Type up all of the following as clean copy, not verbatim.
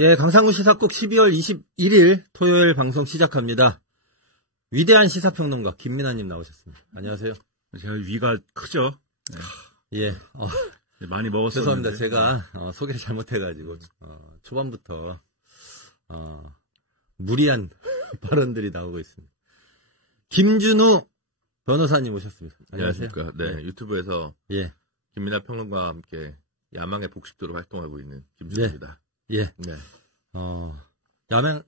예, 강상구 시사국 12월 21일 토요일 방송 시작합니다. 위대한 시사평론가 김민아님 나오셨습니다. 안녕하세요. 제가 위가 크죠? 네. 예. 네, 많이 먹었어요. 죄송합니다. 제가 소개를 잘못해가지고 초반부터 무리한 발언들이 나오고 있습니다. 김준우 변호사님 오셨습니다. 안녕하십니까. 네, 유튜브에서 예. 김민아 평론가와 함께 야망의 복식조로 활동하고 있는 김준우입니다. 예. 네.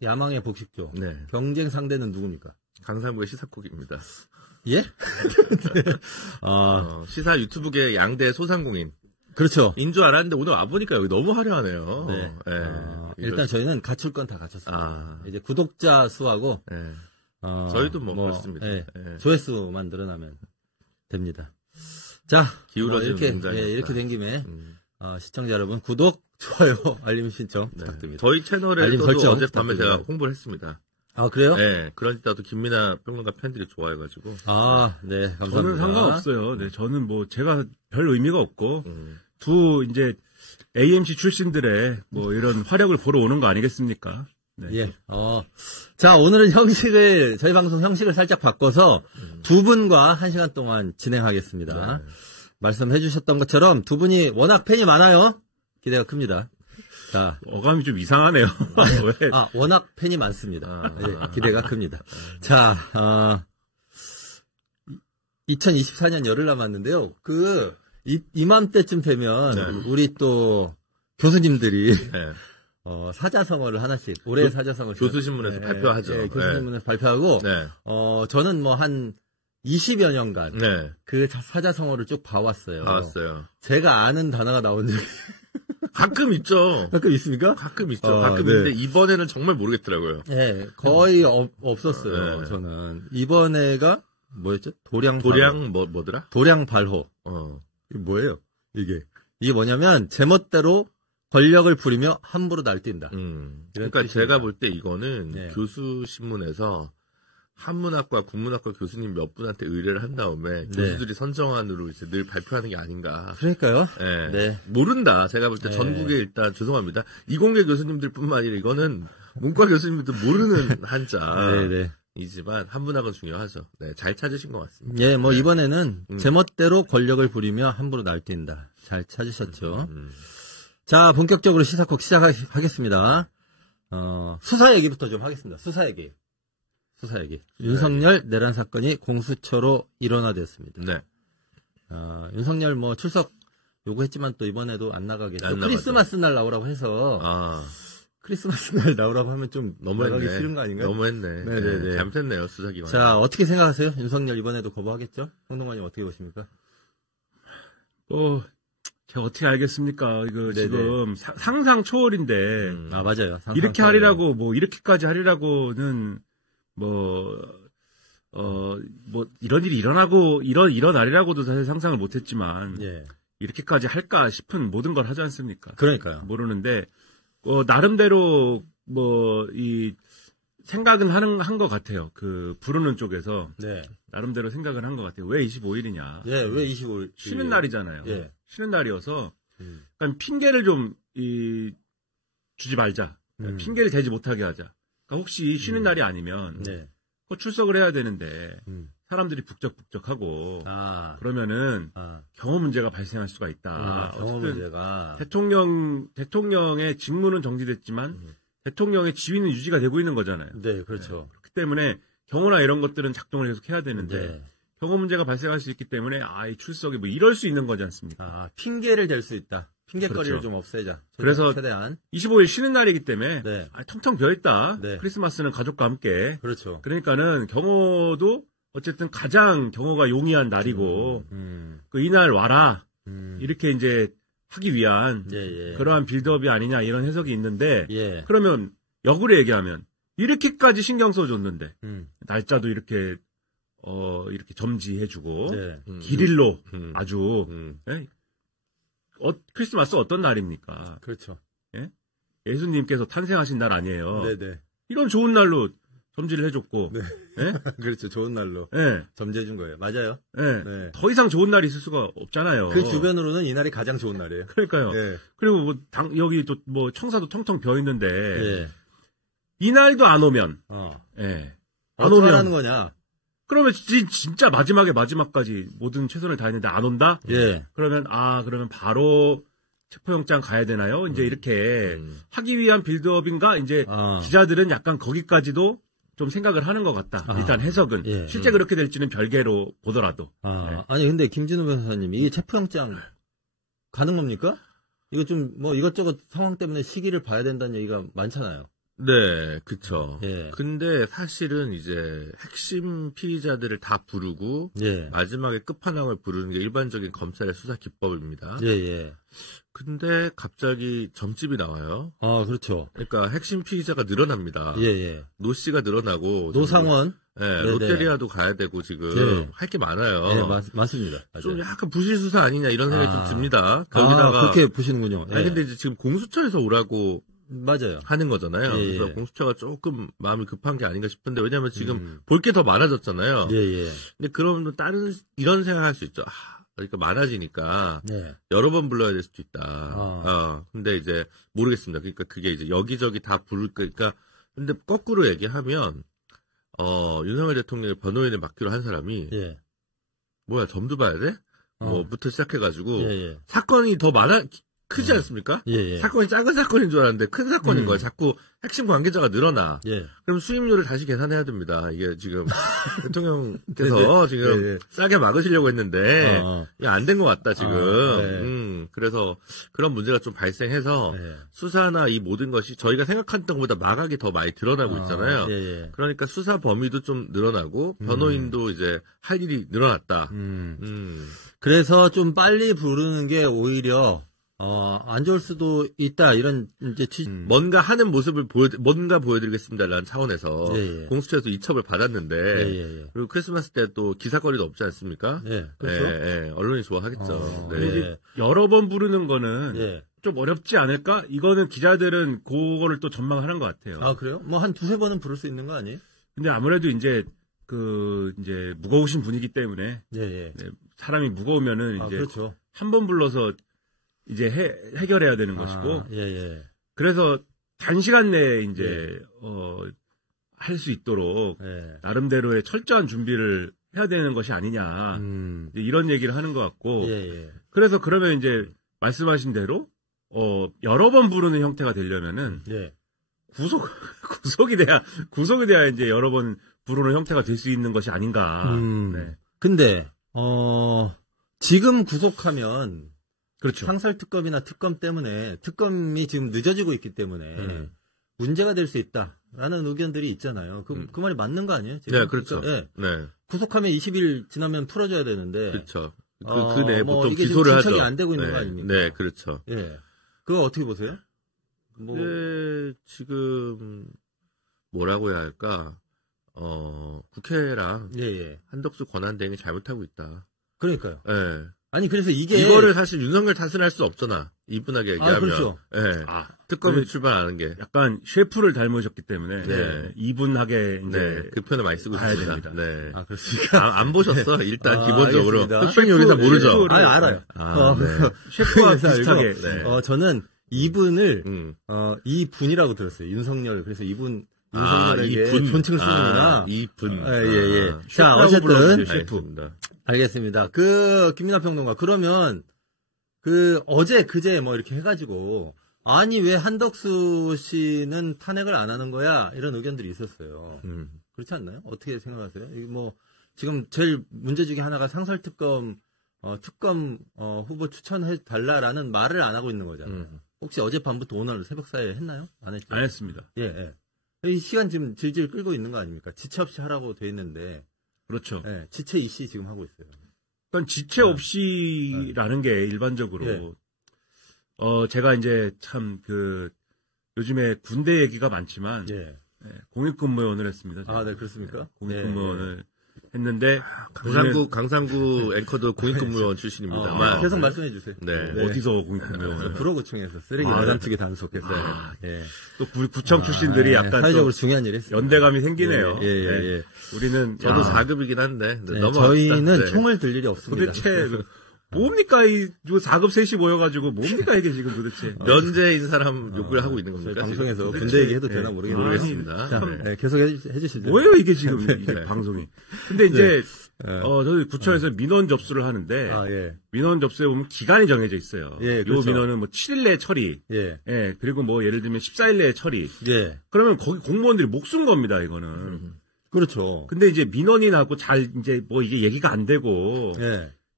야망의 복식조. 네. 경쟁 상대는 누굽니까? 강상구의 시사콕입니다. 예? 시사 유튜브계 양대 소상공인. 그렇죠. 인 줄 알았는데 오늘 와보니까 여기 너무 화려하네요. 네. 네. 일단 저희는 갖출 건 다 갖췄습니다. 이제 구독자 수하고. 네. 저희도 그렇습니다. 네. 네. 조회수만 늘어나면 됩니다. 자, 기울어지는 이렇게 된 김에 시청자 여러분 구독, 좋아요, 알림 신청 부탁드립니다. 저희 채널에서도 어젯밤에 제가 홍보를 했습니다. 아, 그래요? 네. 그러니까 김민아 평론가 팬들이 좋아해가지고. 네, 감사합니다. 저는 상관없어요. 네, 저는 제가 별 의미가 없고, 이제 AMC 출신들의 이런 화력을 보러 오는 거 아니겠습니까? 네. 예. 자, 오늘은 저희 방송 형식을 살짝 바꿔서 두 분과 1시간 동안 진행하겠습니다. 네. 말씀해 주셨던 것처럼 두 분이 워낙 팬이 많아요. 기대가 큽니다. 자, 어감이 좀 이상하네요. 왜? 워낙 팬이 많습니다. 예, 기대가 큽니다. 자, 2024년 열흘 남았는데요. 이맘때쯤 되면 우리 또 교수님들이 사자성어를 하나씩 올해 사자성어를 교수신문에서 발표하죠. 네, 교수신문에서 발표하고 저는 한 20여 년간 그 사자성어를 쭉 봐왔어요. 제가 아는 단어가 나온 적이 가끔 있죠. 가끔 있습니까? 가끔 있죠. 가끔 있는데 이번에는 정말 모르겠더라고요. 네, 거의 없었어요. 저는 이번에가 뭐였죠? 뭐더라? 도량발호. 이게 뭐예요? 이게 뭐냐면 제멋대로 권력을 부리며 함부로 날뛴다. 그러니까 제가 볼 때 이거는 교수 신문에서 한문학과 국문학과 교수님 몇 분한테 의뢰를 한 다음에 교수들이 선정안으로 이제 늘 발표하는 게 아닌가. 그러니까요. 네. 모른다. 제가 볼 때 전국에 일단 죄송합니다. 이공계 교수님들뿐만 아니라 이거는 문과 교수님들도 모르는 한자이지만 한문학은 중요하죠. 네, 잘 찾으신 것 같습니다. 예, 이번에는 제멋대로 권력을 부리며 함부로 날뛴다. 잘 찾으셨죠. 자, 본격적으로 시사콕 시작하겠습니다. 수사 얘기부터 좀 하겠습니다. 수사 얘기. 윤석열 내란 사건이 공수처로 일원화됐습니다. 네. 윤석열 출석 요구했지만 또 이번에도 안 나가게. 크리스마스 날 나오라고 해서. 크리스마스 날 나오라고 하면 좀 나가기 싫은 거 아닌가요? 너무했네. 네네네. 잘못했네요, 수사기관. 자, 어떻게 생각하세요? 윤석열 이번에도 거부하겠죠? 평론가님 어떻게 보십니까? 제가 어떻게 알겠습니까? 이거 지금 상상 초월인데. 맞아요. 이렇게 하리라고, 이렇게까지 하리라고는, 이런 일이 일어나리라고도 사실 상상을 못했지만, 이렇게까지 할까 싶은 모든 걸 하지 않습니까? 그러니까요. 모르는데, 나름대로, 생각은 한 것 같아요. 부르는 쪽에서. 네. 나름대로 생각은 한 것 같아요. 왜 25일이냐. 예, 왜 25일? 쉬는 날이잖아요. 예. 쉬는 날이어서, 그러니까 핑계를 좀, 주지 말자. 핑계를 대지 못하게 하자. 그러니까 혹시 쉬는 날이 아니면, 출석을 해야 되는데, 사람들이 북적북적하고, 그러면은, 경호 문제가 발생할 수가 있다. 경호 문제가. 대통령의 직무는 정지됐지만, 대통령의 지위는 유지가 되고 있는 거잖아요. 네, 그렇죠. 그렇기 때문에, 경호나 이런 것들은 작동을 계속 해야 되는데, 경호 문제가 발생할 수 있기 때문에, 이 출석이 이럴 수 있는 거지 않습니까? 핑계를 댈 수 있다. 핑계거리를 좀 없애자. 그래서 최대한 25일 쉬는 날이기 때문에 텅텅 비어있다. 네. 크리스마스는 가족과 함께. 그렇죠. 그러니까는 경호도 어쨌든 가장 경호가 용이한 날이고 이날 와라. 이렇게 이제 하기 위한 그러한 빌드업이 아니냐 이런 해석이 있는데 그러면 역으로 얘기하면 이렇게까지 신경 써줬는데 날짜도 이렇게 점지해주고 길일로 아주 크리스마스 어떤 날입니까? 그렇죠. 예수님께서 탄생하신 날 아니에요. 네네. 이런 좋은 날로 점지를 해줬고, 네. 네? 그렇죠. 좋은 날로 네. 점지해준 거예요. 맞아요. 네. 네. 더 이상 좋은 날이 있을 수가 없잖아요. 그 주변으로는 이 날이 가장 좋은 날이에요. 그러니까요. 네. 그리고 뭐 여기 또 뭐 청사도 텅텅 비어 있는데 예. 이 날도 안 오면, 예. 안 오면 하는 거냐? 그러면 진짜 마지막까지 모든 최선을 다했는데 안 온다? 예. 그러면 바로 체포영장 가야 되나요? 이제 이렇게 하기 위한 빌드업인가? 이제 기자들은 약간 거기까지도 좀 생각을 하는 것 같다. 일단 해석은. 예. 실제 그렇게 될지는 별개로 보더라도. 네. 아니, 근데 김진우 변호사님, 이게 체포영장 가는 겁니까? 이거 좀, 뭐, 이것저것 상황 때문에 시기를 봐야 된다는 얘기가 많잖아요. 네, 그쵸. 예. 근데 사실은 이제 핵심 피의자들을 다 부르고, 예. 마지막에 끝판왕을 부르는 게 일반적인 검찰의 수사 기법입니다. 예, 예. 근데 갑자기 점집이 나와요. 그렇죠. 그러니까 핵심 피의자가 늘어납니다. 예, 예. 노 씨가 늘어나고. 노상원. 네, 롯데리아도 가야 되고 지금 네. 할 게 많아요. 네, 맞습니다. 좀 맞아요. 약간 부실수사 아니냐 이런 생각이 좀 듭니다. 거기다가 그렇게 보시는군요. 예. 아니 근데 이제 지금 공수처에서 오라고 맞아요. 하는 거잖아요. 예, 그래서 예. 공수처가 조금 마음이 급한 게 아닌가 싶은데 왜냐하면 지금 볼 게 더 많아졌잖아요. 예, 예. 근데 그러면 다른 이런 생각할 수 있죠. 그러니까 많아지니까 네. 여러 번 불러야 될 수도 있다. 근데 이제 모르겠습니다. 그러니까 그게 이제 여기저기 다 부를 거니까 근데 거꾸로 얘기하면 윤석열 대통령의 변호인을 맡기로 한 사람이 예. 뭐야 점도 봐야 돼? 뭐부터 시작해가지고 예, 예. 사건이 더 크지 않습니까? 예, 예. 사건이 작은 사건인 줄 알았는데 큰 사건인 거야. 자꾸 핵심 관계자가 늘어나. 예. 그럼 수임료를 다시 계산해야 됩니다. 이게 지금 대통령께서 지금 예, 예. 싸게 막으시려고 했는데 이게 안 된 것 같다 지금. 네. 그래서 그런 문제가 좀 발생해서 예. 수사나 이 모든 것이 저희가 생각했던 것보다 마각이 더 많이 드러나고 있잖아요. 예, 예. 그러니까 수사 범위도 좀 늘어나고 변호인도 이제 할 일이 늘어났다. 그래서 좀 빨리 부르는 게 오히려 안 좋을 수도 있다. 이런 이제 뭔가 하는 모습을 뭔가 보여드리겠습니다라는 차원에서 예, 예. 공수처에서 이첩을 받았는데 예. 그리고 크리스마스 때 또 기사거리도 없지 않습니까? 예. 그렇죠. 예. 언론이 좋아하겠죠. 네. 예. 여러 번 부르는 거는 예. 좀 어렵지 않을까? 이거는 기자들은 그거를 또 전망하는 것 같아요. 그래요? 뭐 한 두세 번은 부를 수 있는 거 아니에요? 근데 아무래도 이제 이제 무거우신 분이기 때문에 예. 네, 사람이 무거우면은 이제 그렇죠. 한 번 불러서 이제 해결해야 되는 것이고. 예. 그래서 단시간 내에 이제 할 수 있도록 나름대로의 철저한 준비를 해야 되는 것이 아니냐. 이제 이런 얘기를 하는 것 같고. 예. 그래서 그러면 이제 말씀하신 대로 여러 번 부르는 형태가 되려면은 예. 구속이 돼야 이제 여러 번 부르는 형태가 될 수 있는 것이 아닌가. 네. 근데 지금 구속하면 그렇죠. 상설특검이나 특검 때문에 특검이 지금 늦어지고 있기 때문에 문제가 될 수 있다라는 의견들이 있잖아요. 그 말이 맞는 거 아니에요? 지금? 네, 그렇죠. 네. 네. 구속하면 20일 지나면 풀어줘야 되는데. 그렇죠. 그 내에 보통 이게 기소를 하죠. 진척이 안 되고 있는 거 아닙니까? 네, 그렇죠. 예. 그거 어떻게 보세요? 네, 지금 뭐라고 해야 할까? 국회랑 한덕수 권한대행이 잘못하고 있다. 그러니까요. 예. 아니 그래서 이거를 사실 윤석열 탓은 할 수 없잖아. 이분하게 얘기하면. 그렇죠. 예. 특검이 출발하는 게 약간 셰프를 닮으셨기 때문에 네. 이분하게 이제 그 표현을 많이 쓰고 가야 있습니다. 됩니다. 네. 그렇습니까? 안 보셨어? 일단 기본적으로. 알겠습니다. 흑백 요리사 모르죠? 알아요. 네. 셰프와 그래서 비슷하게. 네. 저는 이분을 이분이라고 들었어요. 윤석열. 그래서 윤석열에게 존칭을 쓰는구나. 이분. 예. 자, 어쨌든 셰프. 알겠습니다. 김민하 평론가, 그러면 어제 그제 뭐 이렇게 해가지고 아니 왜 한덕수 씨는 탄핵을 안 하는 거야? 이런 의견들이 있었어요. 그렇지 않나요? 어떻게 생각하세요? 뭐 지금 제일 문제 중에 하나가 상설특검 특검 후보 추천해 달라라는 말을 안 하고 있는 거잖아요. 혹시 어젯밤부터 오늘 새벽 사이에 했나요? 안 했죠? 안 했습니다. 예. 이 시간 지금 질질 끌고 있는 거 아닙니까? 지체 없이 하라고 돼 있는데. 그렇죠. 예, 지체 이씨 지금 하고 있어요. 그러니까 지체 없이라는 게 일반적으로 제가 이제 참 요즘에 군대 얘기가 많지만 공익근무원을 했습니다. 제가. 네, 그렇습니까? 공익근무원을 했는데 강상구 앵커도 공익근무원 출신입니다만 계속 말씀해 주세요. 네. 어디서 공익근무원? 구로구청에서 쓰레기 내담축에 단속했어요. 예. 또 구청 출신들이 약간 사회적으로 중요한 일이 있어요. 연대감이 생기네요. 예. 우리는 저도 4급이긴 한데 저희는 총을 들 일이 없습니다. 도대체 뭡니까 이 4급 셋이 모여가지고 뭡니까 이게 지금 도대체 면제인 사람 욕을 하고 있는 겁니까? 방송에서 군대 얘기해도 되나 모르겠습니다. 계속 해주시죠. 뭐예요 이게 지금 이게 방송이? 근데 이제 저희 구청에서 민원 접수를 하는데 민원 접수에 보면 기간이 정해져 있어요. 요 민원은 뭐 7일 내에 처리. 그리고 뭐 예를 들면 14일 내에 처리. 그러면 거기 공무원들이 목숨 겁니다 이거는. 그렇죠. 근데 이제 민원이 나고 잘 이제 뭐 이게 얘기가 안 되고.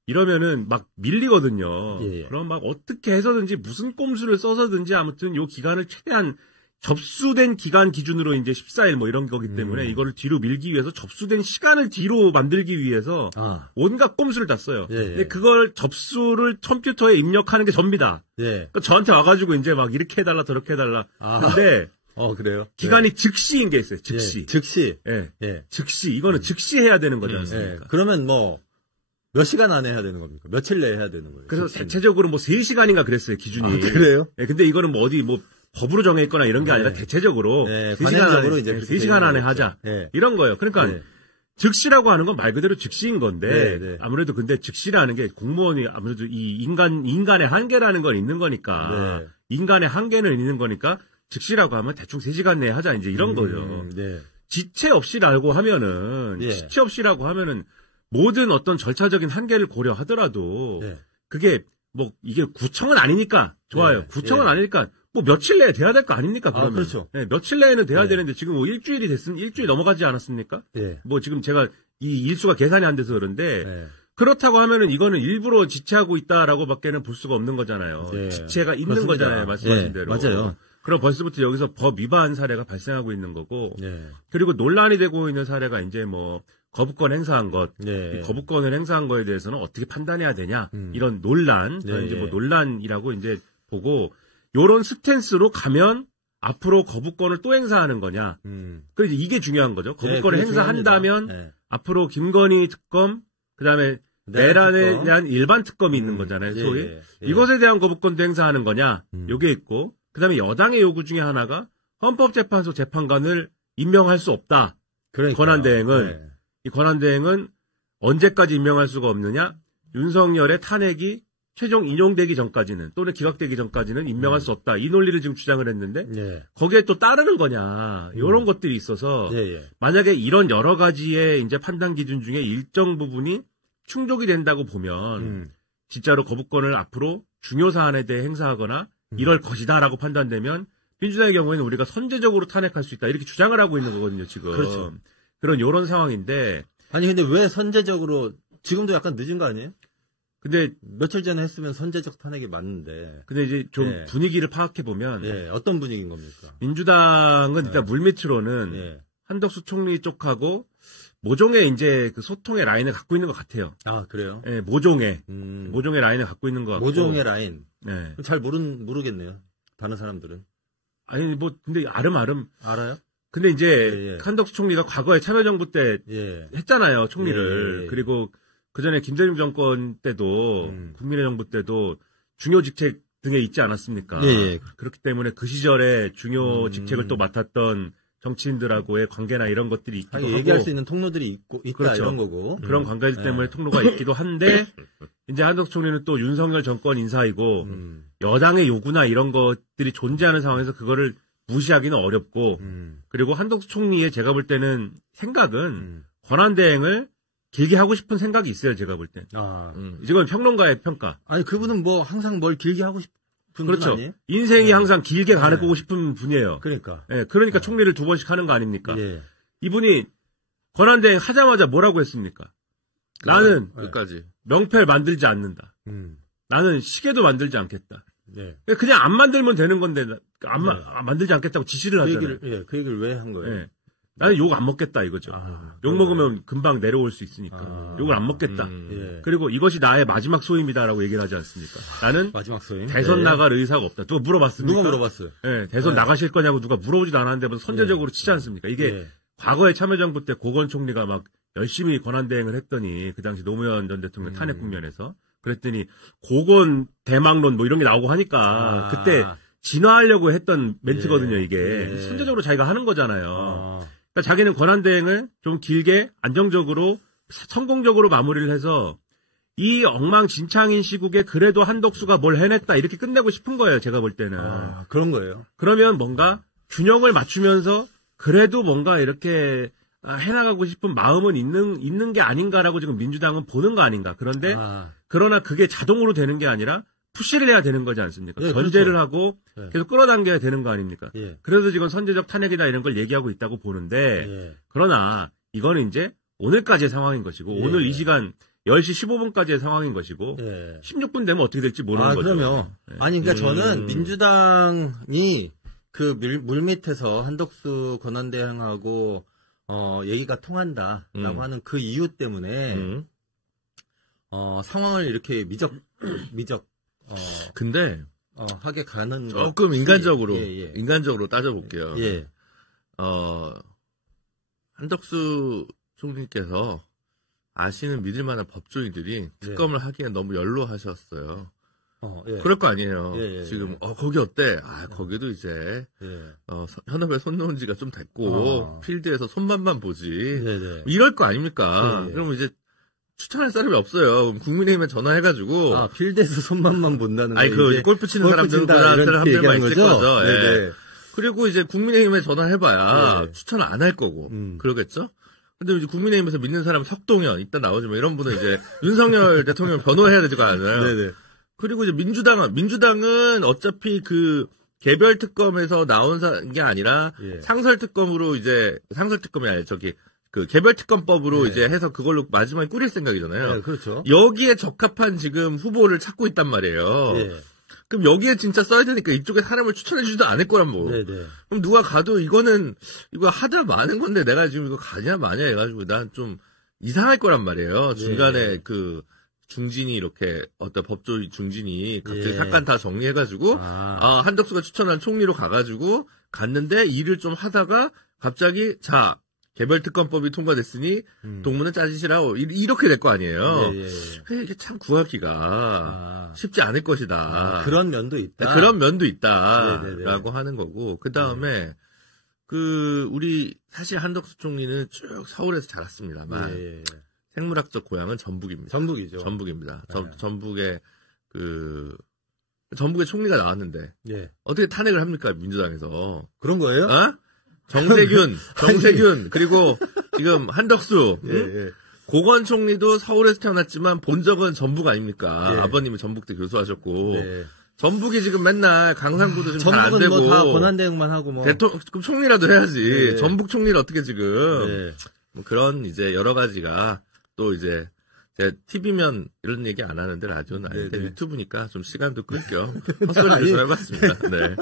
이러면은 막 밀리거든요. 그럼 막 어떻게 해서든지 무슨 꼼수를 써서든지 아무튼 요 기간을 최대한 접수된 기간 기준으로 이제 14일 뭐 이런 거기 때문에 이거를 뒤로 밀기 위해서 접수된 시간을 뒤로 만들기 위해서 온갖 꼼수를 다 써요. 근데 그걸 접수를 컴퓨터에 입력하는 게 접니다. 그러니까 저한테 와가지고 이제 막 이렇게 해달라 저렇게 해달라. 근데 그래요? 기간이 즉시인 게 있어요. 즉시. 즉시. 즉시. 이거는 즉시 해야 되는 거지 않습니까? 그러면 뭐 몇 시간 안에 해야 되는 겁니까? 며칠 내에 해야 되는 거예요? 그래서 대체적으로 뭐 3시간인가 그랬어요, 기준이. 그래요? 근데 이거는 뭐 어디 뭐 법으로 정해 있거나 이런 게 아니라 대체적으로 3시간 안에 하자. 이런 거예요. 그러니까 즉시라고 하는 건 말 그대로 즉시인 건데 아무래도 근데 즉시라는 게 공무원이 아무래도 이 인간의 한계라는 건 있는 거니까 인간의 한계는 있는 거니까 즉시라고 하면 대충 3시간 내에 하자 이제 이런 거예요. 지체 없이라고 하면은 지체 없이라고 하면은 모든 어떤 절차적인 한계를 고려하더라도 그게 뭐 이게 구청은 아니니까 좋아요. 구청은 아니니까 뭐 며칠 내에 돼야 될 거 아닙니까? 그러면 그렇죠. 며칠 내에는 돼야 되는데 지금 뭐 일주일이 됐으면 일주일 넘어가지 않았습니까? 뭐 지금 제가 이 일수가 계산이 안 돼서 그런데 그렇다고 하면은 이거는 일부러 지체하고 있다라고밖에는 볼 수가 없는 거잖아요. 지체가 있는 맞습니다. 거잖아요, 말씀하신 대로. 맞아요. 그럼 벌써부터 여기서 법 위반 사례가 발생하고 있는 거고, 그리고 논란이 되고 있는 사례가 이제 뭐 거부권 행사한 것, 이 거부권을 행사한 거에 대해서는 어떻게 판단해야 되냐 이런 논란, 이제 뭐 논란이라고 이제 보고 요런 스탠스로 가면 앞으로 거부권을 또 행사하는 거냐. 그래서 이게 중요한 거죠. 거부권을 행사한다면 앞으로 김건희 특검, 그다음에 내란에 대한 일반 특검이 있는 거잖아요. 소위 이것에 대한 거부권도 행사하는 거냐. 요게 있고, 그다음에 여당의 요구 중에 하나가 헌법재판소 재판관을 임명할 수 없다. 권한대행을. 이 권한대행은 언제까지 임명할 수가 없느냐? 윤석열의 탄핵이 최종 인용되기 전까지는 또는 기각되기 전까지는 임명할 수 없다. 이 논리를 지금 주장을 했는데 거기에 또 따르는 거냐? 이런 것들이 있어서 만약에 이런 여러 가지의 이제 판단 기준 중에 일정 부분이 충족이 된다고 보면 진짜로 거부권을 앞으로 중요 사안에 대해 행사하거나 이럴 것이다라고 판단되면 민주당의 경우에는 우리가 선제적으로 탄핵할 수 있다. 이렇게 주장을 하고 있는 거거든요, 지금. 그렇죠. 그런 요런 상황인데. 아니 근데 왜 선제적으로 지금도 약간 늦은 거 아니에요? 근데 며칠 전에 했으면 선제적 탄핵이 맞는데. 근데 이제 좀 분위기를 파악해 보면 어떤 분위기인 겁니까? 민주당은 일단 물밑으로는 한덕수 총리 쪽하고 모종의 이제 그 소통의 라인을 갖고 있는 것 같아요. 그래요? 모종의 라인을 갖고 있는 것 같고. 모종의 라인. 잘 모르겠네요. 다른 사람들은. 아니 뭐 근데 아름아름 알아요? 근데 이제 한덕수 총리가 과거에 참여정부 때 했잖아요, 총리를. 그리고 그 전에 김대중 정권 때도 국민의 정부 때도 중요 직책 등에 있지 않았습니까? 그렇기 때문에 그 시절에 중요 직책을 또 맡았던 정치인들하고의 관계나 이런 것들이 있기도 하고 얘기할 수 있는 통로들이 있다 그렇죠. 이런 거고 그런 관계이기 때문에 통로가 있기도 한데 이제 한덕수 총리는 또 윤석열 정권 인사이고 여당의 요구나 이런 것들이 존재하는 상황에서 그거를 무시하기는 어렵고 그리고 한덕수 총리의 제가 볼 때는 생각은 권한대행을 길게 하고 싶은 생각이 있어요. 제가 볼 땐. 이건 평론가의 평가. 아니 그분은 뭐 항상 뭘 길게 하고 싶은 그렇죠. 분 아니에요? 인생이 항상 길게 가고 싶은 분이에요. 그러니까. 그러니까 총리를 2번씩 하는 거 아닙니까? 이분이 권한대행 하자마자 뭐라고 했습니까? 나는 끝까지 명패를 만들지 않는다. 나는 시계도 만들지 않겠다. 그냥 안 만들면 되는 건데 만들지 않겠다고 지시를 하잖아요. 그 얘기를 왜 한 거예요? 나는 욕 안 먹겠다 이거죠. 욕 먹으면 금방 내려올 수 있으니까. 욕을 안 먹겠다. 그리고 이것이 나의 마지막 소임이다라고 얘기를 하지 않습니까? 나는 마지막 소임? 대선 나갈 의사가 없다. 누가 물어봤습니까? 누가 물어봤어요? 대선 나가실 거냐고 누가 물어보지도 않았는데 선제적으로 치지 않습니까? 이게 과거에 참여정부 때 고건 총리가 막 열심히 권한대행을 했더니 그 당시 노무현 전 대통령 탄핵 국면에서 그랬더니 고건 대망론 뭐 이런 게 나오고 하니까 그때 진화하려고 했던 멘트거든요. 이게 선제적으로 자기가 하는 거잖아요. 그러니까 자기는 권한대행을 좀 길게 안정적으로 성공적으로 마무리를 해서 이 엉망진창인 시국에 그래도 한덕수가 뭘 해냈다 이렇게 끝내고 싶은 거예요. 제가 볼 때는. 그런 거예요. 그러면 뭔가 균형을 맞추면서 그래도 뭔가 이렇게 해나가고 싶은 마음은 있는 게 아닌가라고 지금 민주당은 보는 거 아닌가. 그런데 그러나 그게 자동으로 되는 게 아니라 푸시를 해야 되는 거지 않습니까? 견제를 그렇죠. 하고 계속 끌어당겨야 되는 거 아닙니까? 그래서 지금 선제적 탄핵이다 이런 걸 얘기하고 있다고 보는데 그러나 이거는 이제 오늘까지의 상황인 것이고 오늘 이 시간 10시 15분까지의 상황인 것이고 16분 되면 어떻게 될지 모르는 거죠. 그러면 아니 그러니까 저는 민주당이 그 물밑에서 한덕수 권한대행하고 얘기가 통한다라고 하는 그 이유 때문에 상황을 이렇게 미적 근데 하게 가는 조금 인간적으로 따져볼게요. 한덕수 총리께서 아시는 믿을 만한 법조인들이 특검을 하기엔 너무 연로하셨어요. 그럴 거 아니에요. 지금 거기 어때? 거기도 이제 현업에 손 놓은 지가 좀 됐고 필드에서 손만만 보지. 이럴 거 아닙니까? 그러면 이제 추천할 사람이 없어요. 그럼 국민의힘에 전화해가지고 필드에서 손만만 본다는. 아니 그 골프 치는 사람들보다 한 명만 있을 거죠. 그리고 이제 국민의힘에 전화해봐야 추천을 안 할 거고 그러겠죠? 근데 이제 국민의힘에서 믿는 사람은 석동현 이따 나오지만 이런 분은 이제 윤석열 대통령 변호해야 되지 않아요. 그리고 이제 민주당은 어차피 그 개별 특검에서 나온 게 아니라 상설 특검으로 이제 상설 특검이 아니라 그 개별 특검법으로 이제 해서 그걸로 마지막에 꾸릴 생각이잖아요. 그렇죠. 여기에 적합한 지금 후보를 찾고 있단 말이에요. 그럼 여기에 진짜 써야 되니까 이쪽에 사람을 추천해주지도 않을 거란 뭐. 그럼 누가 가도 이거 하다 마는 건데 내가 지금 이거 가냐 마냐 해가지고 난 좀 이상할 거란 말이에요. 중간에 그 중진이 이렇게 어떤 법조 중진이 갑자기 사건 다 정리해가지고 한덕수가 추천한 총리로 가가지고 갔는데 일을 좀 하다가 갑자기 개별특검법이 통과됐으니 동문은 짜지시라고 이렇게 될 거 아니에요. 이게 참 구하기가 쉽지 않을 것이다. 그런 면도 있다. 그런 면도 있다라고 하는 거고 그 다음에 우리 사실 한덕수 총리는 쭉 서울에서 자랐습니다만 생물학적 고향은 전북입니다. 전북이죠. 전북입니다. 전북에 전북에 총리가 나왔는데 어떻게 탄핵을 합니까 민주당에서? 그런 거예요? 정세균 그리고 지금 한덕수 고건 총리도 서울에서 태어났지만 본적은 전북 아닙니까? 아버님이 전북대 교수하셨고 전북이 지금 맨날 강상구도 지금 잘 안 되고 뭐 다 권한대행만 하고 뭐 그럼 총리라도 해야지. 전북 총리를 어떻게 지금 그런 이제 여러 가지가 또 이제 제가 TV면 이런 얘기 안 하는데 라디오는 아닌데 유튜브니까 좀 시간도 끌겸 헛소리를 좀 해봤습니다. 근데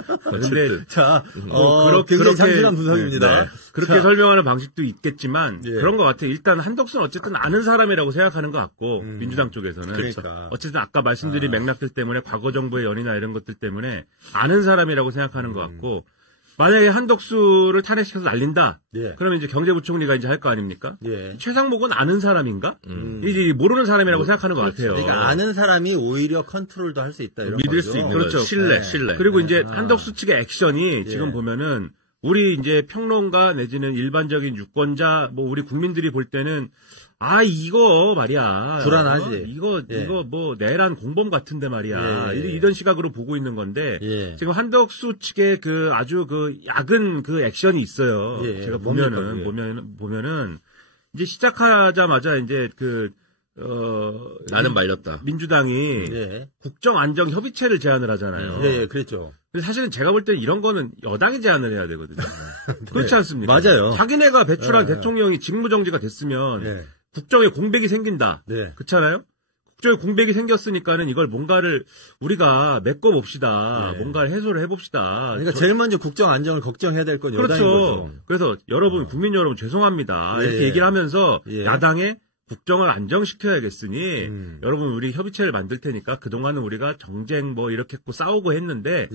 굉장히 장신한 분석입니다. 그렇게 설명하는 방식도 있겠지만 그런 것 같아요. 일단 한덕수는 어쨌든 아는 사람이라고 생각하는 것 같고 민주당 쪽에서는 그러니까. 어쨌든 아까 말씀드린 맥락들 때문에 과거 정부의 연이나 이런 것들 때문에 아는 사람이라고 생각하는 것 같고 만약에 한덕수를 탄핵시켜서 날린다. 그러면 이제 경제부총리가 이제 할 거 아닙니까? 최상목은 아는 사람인가? 이제 모르는 사람이라고 생각하는 것 같아요. 그러니까 아는 사람이 오히려 컨트롤도 할 수 있다. 이런 믿을 거죠. 수 있는 그렇죠. 신뢰. 그리고 이제 한덕수 측의 액션이 지금 보면은 우리 이제 평론가 내지는 일반적인 유권자 뭐 우리 국민들이 볼 때는 이거 말이야. 불안하지. 이거 뭐 내란 공범 같은데 말이야. 이런 시각으로 보고 있는 건데 지금 한덕수 측의 그 아주 그 야근 그 액션이 있어요. 제가 보면은 이제 시작하자마자 이제 나는 말렸다. 민주당이 국정안정협의체를 제안을 하잖아요. 그랬죠. 근데 사실은 제가 볼 때 이런 거는 여당이 제안을 해야 되거든요. 그렇지 않습니까? 맞아요. 자기네가 배출한 대통령이 직무정지가 됐으면 국정에 공백이 생긴다. 그렇잖아요? 국정에 공백이 생겼으니까는 이걸 뭔가를 우리가 메꿔봅시다. 뭔가를 해소를 해봅시다. 그러니까 제일 먼저 국정 안정을 걱정해야 될 건 여당인 거죠. 그래서 여러분, 국민 여러분 죄송합니다. 이렇게 얘기를 하면서 야당에 국정을 안정시켜야겠으니 여러분 우리 협의체를 만들 테니까 그동안은 우리가 정쟁 뭐 이렇게 했고 싸우고 했는데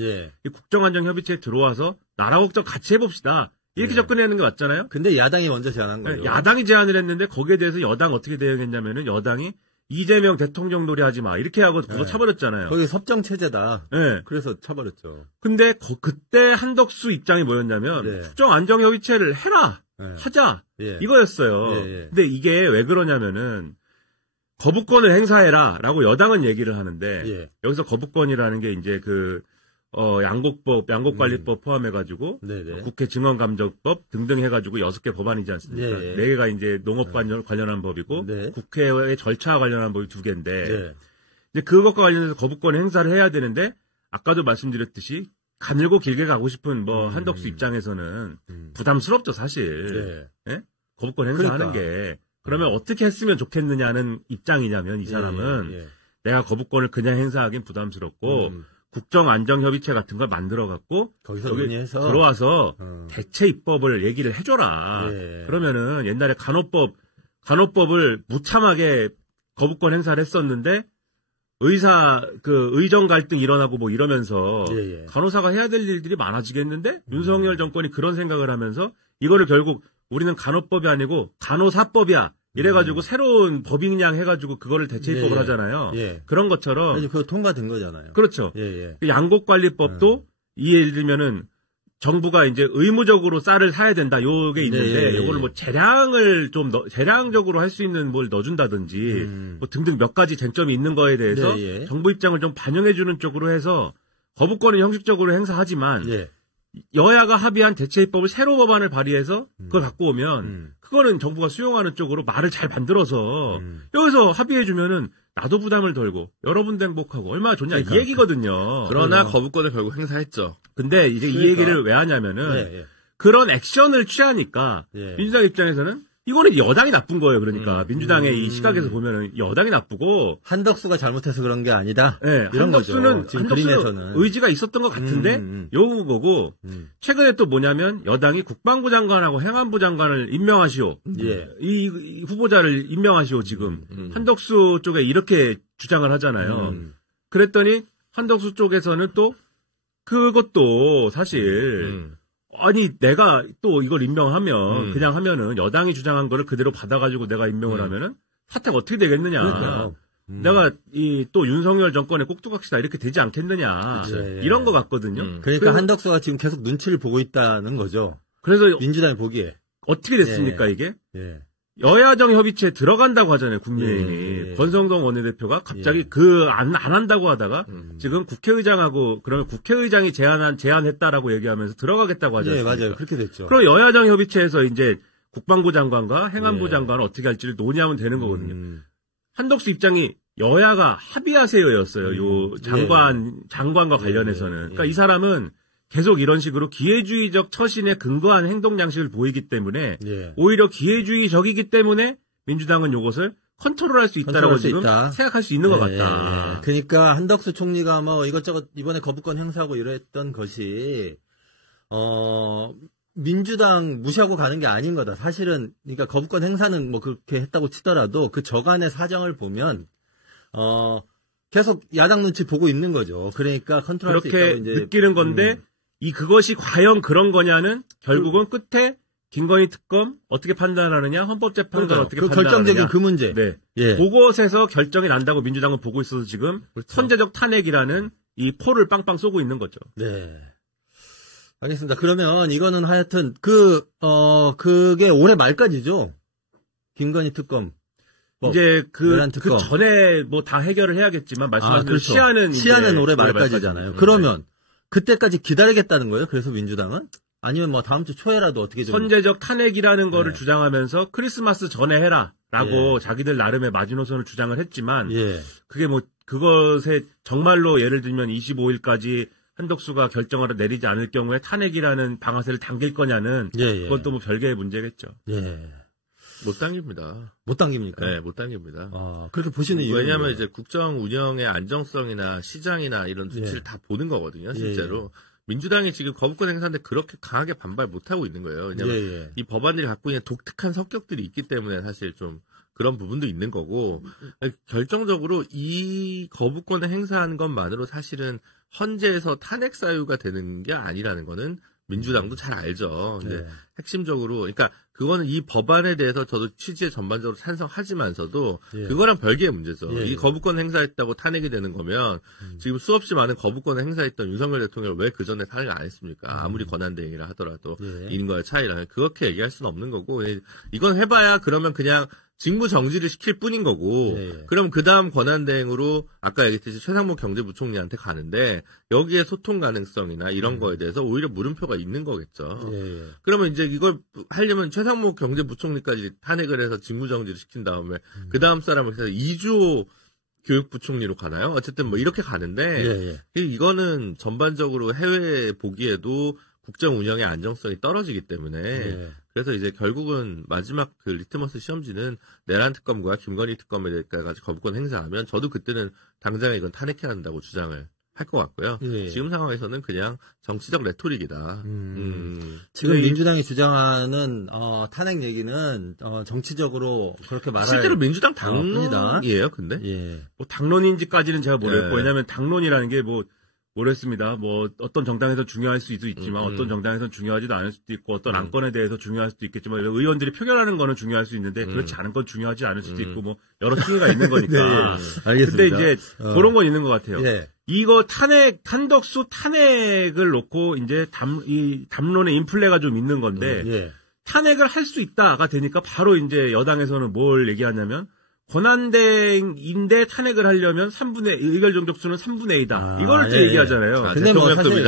이 국정안정협의체에 들어와서 나라 걱정 같이 해봅시다. 이렇게 접근하는 게 맞잖아요. 근데 야당이 먼저 제안한 거예요. 야당이 제안을 했는데 거기에 대해서 여당 어떻게 대응했냐면은 여당이 이재명 대통령 놀이하지 마 이렇게 하고 그거 차버렸잖아요. 거기 섭정 체제다. 네. 그래서 차버렸죠. 근데 그때 한덕수 입장이 뭐였냐면 국정 안정협의체를 해라 하자 이거였어요. 근데 이게 왜 그러냐면은 거부권을 행사해라라고 여당은 얘기를 하는데 여기서 거부권이라는 게 이제 그 양곡관리법 포함해가지고 국회 증언감정법 등등 해가지고 6개 법안이지 않습니까? 4개가 이제 농업 관련한 법이고 국회의 절차 관련한 법이 2개인데 이제 그것과 관련해서 거부권 행사를 해야 되는데 아까도 말씀드렸듯이 가늘고 길게 가고 싶은 한덕수 입장에서는 부담스럽죠 사실. 거부권 행사하는 게 그러면 어떻게 했으면 좋겠느냐는 입장이냐면 이 사람은 내가 거부권을 그냥 행사하긴 부담스럽고 국정안정협의체 같은 걸 만들어갖고 거기서 여기 논의해서 들어와서 대체 입법을 얘기를 해줘라. 그러면은 옛날에 간호법을 무참하게 거부권 행사를 했었는데 의정 갈등 일어나고 뭐 이러면서 간호사가 해야 될 일들이 많아지겠는데 윤석열 정권이 그런 생각을 하면서 이거를 결국 우리는 간호법이 아니고 간호사법이야. 이래가지고 새로운 법인량 해가지고 그거를 대체 입법을 하잖아요. 그런 것처럼. 그거 통과된 거잖아요. 그렇죠. 양곡관리법도 예를 들면은 정부가 이제 의무적으로 쌀을 사야 된다. 요게 있는데 요거를 뭐 재량적으로 할 수 있는 뭘 넣어준다든지 뭐 등등 몇 가지 쟁점이 있는 거에 대해서 정부 입장을 좀 반영해주는 쪽으로 해서 거부권을 형식적으로 행사하지만 여야가 합의한 대체 입법을 새로 법안을 발의해서 그걸 갖고 오면 그거는 정부가 수용하는 쪽으로 말을 잘 만들어서 여기서 합의해주면은 나도 부담을 덜고 여러분도 행복하고 얼마나 좋냐 이 얘기거든요. 그러나 거부권을 결국 행사했죠. 근데 이제 이 얘기를 왜 하냐면은 그런 액션을 취하니까 민주당 입장에서는 이거는 여당이 나쁜 거예요. 그러니까 민주당의 이 시각에서 보면은 여당이 나쁘고 한덕수가 잘못해서 그런 게 아니다. 이런 한덕수는 거죠. 그림에서는 의지가 있었던 것 같은데 요거고 최근에 또 뭐냐면 여당이 국방부 장관하고 행안부 장관을 임명하시오. 이 후보자를 임명하시오 지금 한덕수 쪽에 이렇게 주장을 하잖아요. 그랬더니 한덕수 쪽에서는 또 그것도 사실 아니 내가 또 이걸 임명하면 그냥 하면은 여당이 주장한 거를 그대로 받아가지고 내가 임명을 하면은 사태가 어떻게 되겠느냐. 그렇죠. 내가 또 윤석열 정권의 꼭두각시다 이렇게 되지 않겠느냐. 이런 거 같거든요. 그러니까 한덕수가 지금 계속 눈치를 보고 있다는 거죠. 그래서 민주당이 보기에 어떻게 됐습니까 이게? 여야정 협의체에 들어간다고 하잖아요, 국민의힘이. 권성동 원내대표가 갑자기 안 한다고 하다가 지금 국회의장하고 그러면 국회의장이 제안했다라고 얘기하면서 들어가겠다고 하잖아요. 맞아요. 그렇게 됐죠. 그럼 여야정 협의체에서 이제 국방부 장관과 행안부 장관은 어떻게 할지를 논의하면 되는 거거든요. 한덕수 입장이 여야가 합의하세요였어요. 요 장관과 관련해서는. 그러니까 이 사람은 계속 이런 식으로 기회주의적 처신에 근거한 행동 양식을 보이기 때문에 오히려 기회주의적이기 때문에 민주당은 이것을 컨트롤할 수 있다라고 지금 생각할 수 있는 것 같다. 그러니까 한덕수 총리가 뭐 이것저것 이번에 거부권 행사하고 이랬던 것이 민주당 무시하고 가는 게 아닌 거다. 사실은 그러니까 거부권 행사는 뭐 그렇게 했다고 치더라도 그 저간의 사정을 보면 계속 야당 눈치 보고 있는 거죠. 그러니까 컨트롤할 수 있다고 그렇게 이제 느끼는 건데 그것이 과연 그런 거냐는 결국은 끝에 김건희 특검 어떻게 판단하느냐, 헌법재판관 어떻게 판단하느냐. 결정적인 그 문제. 그것에서 결정이 난다고 민주당은 보고 있어서 지금 선제적 탄핵이라는 이 포를 빵빵 쏘고 있는 거죠. 알겠습니다. 그러면 이거는 하여튼 그게 올해 말까지죠. 김건희 특검. 이제 그 전에 뭐 다 해결을 해야겠지만 말씀하신 그렇죠. 시한은 올해 말까지잖아요. 그러면 그때까지 기다리겠다는 거예요? 그래서 민주당은? 아니면 뭐 다음 주 초에라도 어떻게 좀 선제적 탄핵이라는 거를 주장하면서 크리스마스 전에 해라라고 자기들 나름의 마지노선을 주장을 했지만 그게 뭐 그것에 정말로 예를 들면 25일까지 한덕수가 결정을 내리지 않을 경우에 탄핵이라는 방아쇠를 당길 거냐는 그건 또 뭐 별개의 문제겠죠. 못 당깁니다. 못 당깁니까? 네, 못 당깁니다. 그렇게 보시는 이유는 왜냐하면 이제 국정 운영의 안정성이나 시장이나 이런 눈치를 다 보는 거거든요, 실제로. 민주당이 지금 거부권 행사인데 그렇게 강하게 반발 못 하고 있는 거예요. 왜냐하면 이 법안들이 갖고 있는 독특한 성격들이 있기 때문에 사실 좀 그런 부분도 있는 거고 결정적으로 이 거부권을 행사하는 것만으로 사실은 헌재에서 탄핵 사유가 되는 게 아니라는 거는 민주당도 잘 알죠. 근데 핵심적으로, 그러니까 그거는 이 법안에 대해서 저도 취지에 전반적으로 찬성하지만서도 그거랑 별개의 문제죠. 이 거부권 행사했다고 탄핵이 되는 거면 지금 수없이 많은 거부권을 행사했던 윤석열 대통령을 왜 그 전에 탄핵을 안 했습니까? 아무리 권한대행이라 하더라도 인과의 차이라면 그렇게 얘기할 수는 없는 거고 이건 해봐야 그러면 그냥 직무 정지를 시킬 뿐인 거고, 그럼 그 다음 권한대행으로, 아까 얘기했듯이 최상목 경제부총리한테 가는데, 여기에 소통 가능성이나 이런 거에 대해서 오히려 물음표가 있는 거겠죠. 그러면 이제 이걸 하려면 최상목 경제부총리까지 탄핵을 해서 직무 정지를 시킨 다음에, 그 다음 사람을 해서 2조 교육부총리로 가나요? 어쨌든 뭐 이렇게 가는데, 이거는 전반적으로 해외에 보기에도 국정 운영의 안정성이 떨어지기 때문에, 그래서 이제 결국은 마지막 그 리트머스 시험지는 내란 특검과 김건희 특검에 대해서 거부권 행사하면 저도 그때는 당장에 이건 탄핵해야 한다고 주장을 할 것 같고요. 지금 상황에서는 그냥 정치적 레토릭이다. 지금 민주당이 주장하는 탄핵 얘기는 정치적으로 그렇게 말할 실제로 민주당 당론이에요. 근데 뭐 당론인지까지는 제가 모르겠고 왜냐하면 당론이라는 게 모르겠습니다. 뭐 어떤 정당에서 중요할 수도 있지만 어떤 정당에서는 중요하지도 않을 수도 있고 어떤 안건에 대해서 중요할 수도 있겠지만 의원들이 표결하는 거는 중요할 수 있는데 그렇지 않은 건 중요하지 않을 수도 있고 뭐 여러 층위가 있는 거니까. 알겠습니다. 근데 이제 그런 건 있는 것 같아요. 이거 한덕수 탄핵을 놓고 이제 이 담론의 인플레가 좀 있는 건데 탄핵을 할 수 있다가 되니까 바로 이제 여당에서는 뭘 얘기하냐면 권한대행인데 탄핵을 하려면 의결 정족수는 3분의 2다. 이걸 또 얘기하잖아요. 근데 뭐 사실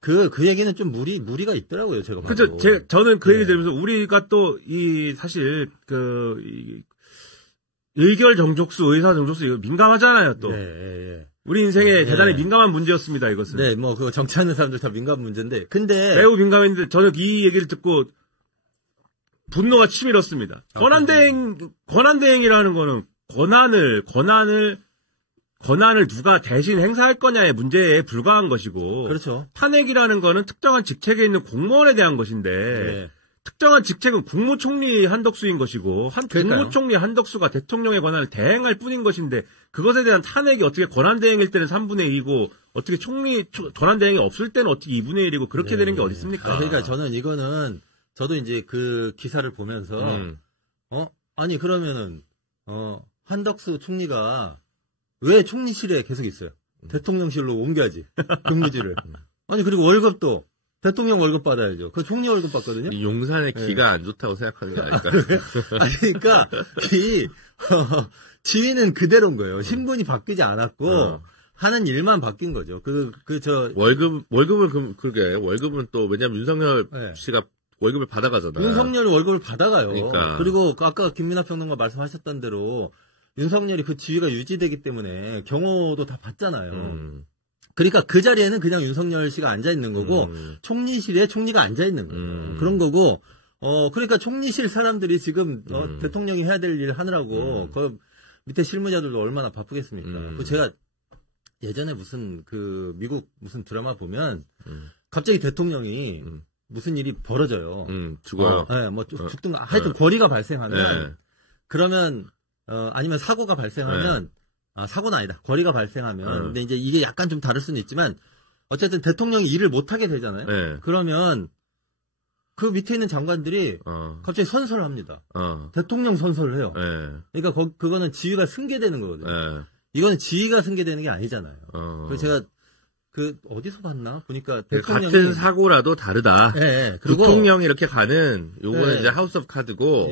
그 얘기는 좀 무리가 있더라고요. 제가 봐도. 그죠. 저는 그 얘기 들으면서 우리가 또 사실 의결 정족수, 의사 정족수 이거 민감하잖아요. 또 우리 인생에 대단히 민감한 문제였습니다. 이것은. 네, 뭐 그거 정치하는 사람들 다 민감한 문제인데, 근데 매우 민감했는데 저는 이 얘기를 듣고 분노가 치밀었습니다. 권한대행이라는 거는 권한을 누가 대신 행사할 거냐의 문제에 불과한 것이고, 그렇죠. 탄핵이라는 거는 특정한 직책에 있는 공무원에 대한 것인데, 특정한 직책은 국무총리 한덕수인 것이고, 국무총리 한덕수가 대통령의 권한을 대행할 뿐인 것인데, 그것에 대한 탄핵이 어떻게 권한대행일 때는 3분의 1이고, 어떻게 권한대행이 없을 때는 어떻게 2분의 1이고, 그렇게 되는 게 어디 있습니까? 그러니까 저는 이거는, 저도 이제 그 기사를 보면서, 아니, 그러면은, 한덕수 총리가 왜 총리실에 계속 있어요? 대통령실로 옮겨야지. 근무지를. 아니, 그리고 월급도 대통령 월급 받아야죠. 그 총리 월급 받거든요. 용산의 기가 안 좋다고 생각하는 거 아닐까요? 아니, 그러니까 지위는 그대로인 거예요. 신분이 바뀌지 않았고 하는 일만 바뀐 거죠. 월급은 또 왜냐면 윤석열 씨가 월급을 받아가잖아요. 윤석열이 월급을 받아가요. 그러니까. 그리고 아까 김민하 평론가 말씀하셨던 대로 윤석열이 그 지위가 유지되기 때문에 경호도 다 받잖아요. 그러니까 그 자리에는 그냥 윤석열 씨가 앉아 있는 거고 총리실에 총리가 앉아 있는 거예요. 그런 거고 그러니까 총리실 사람들이 지금 대통령이 해야 될 일을 하느라고 그 밑에 실무자들도 얼마나 바쁘겠습니까? 그 제가 예전에 미국 무슨 드라마 보면 갑자기 대통령이 무슨 일이 벌어져요. 죽어요. 죽든 하여튼 거리가 발생하면 그러면 아니면 사고가 발생하면 사고는 아니다. 거리가 발생하면 근데 이제 이게 약간 좀 다를 수는 있지만 어쨌든 대통령이 일을 못 하게 되잖아요. 그러면 그 밑에 있는 장관들이 갑자기 선서를 합니다. 대통령 선서를 해요. 그러니까 그거는 지위가 승계되는 거거든요. 이거는 지위가 승계되는 게 아니잖아요. 그래서 제가 어디서 봤나? 보니까 대통령이 같은 사고라도 다르다. 그리고 부통령이 이렇게 가는 요거는 이제 하우스 오브 카드고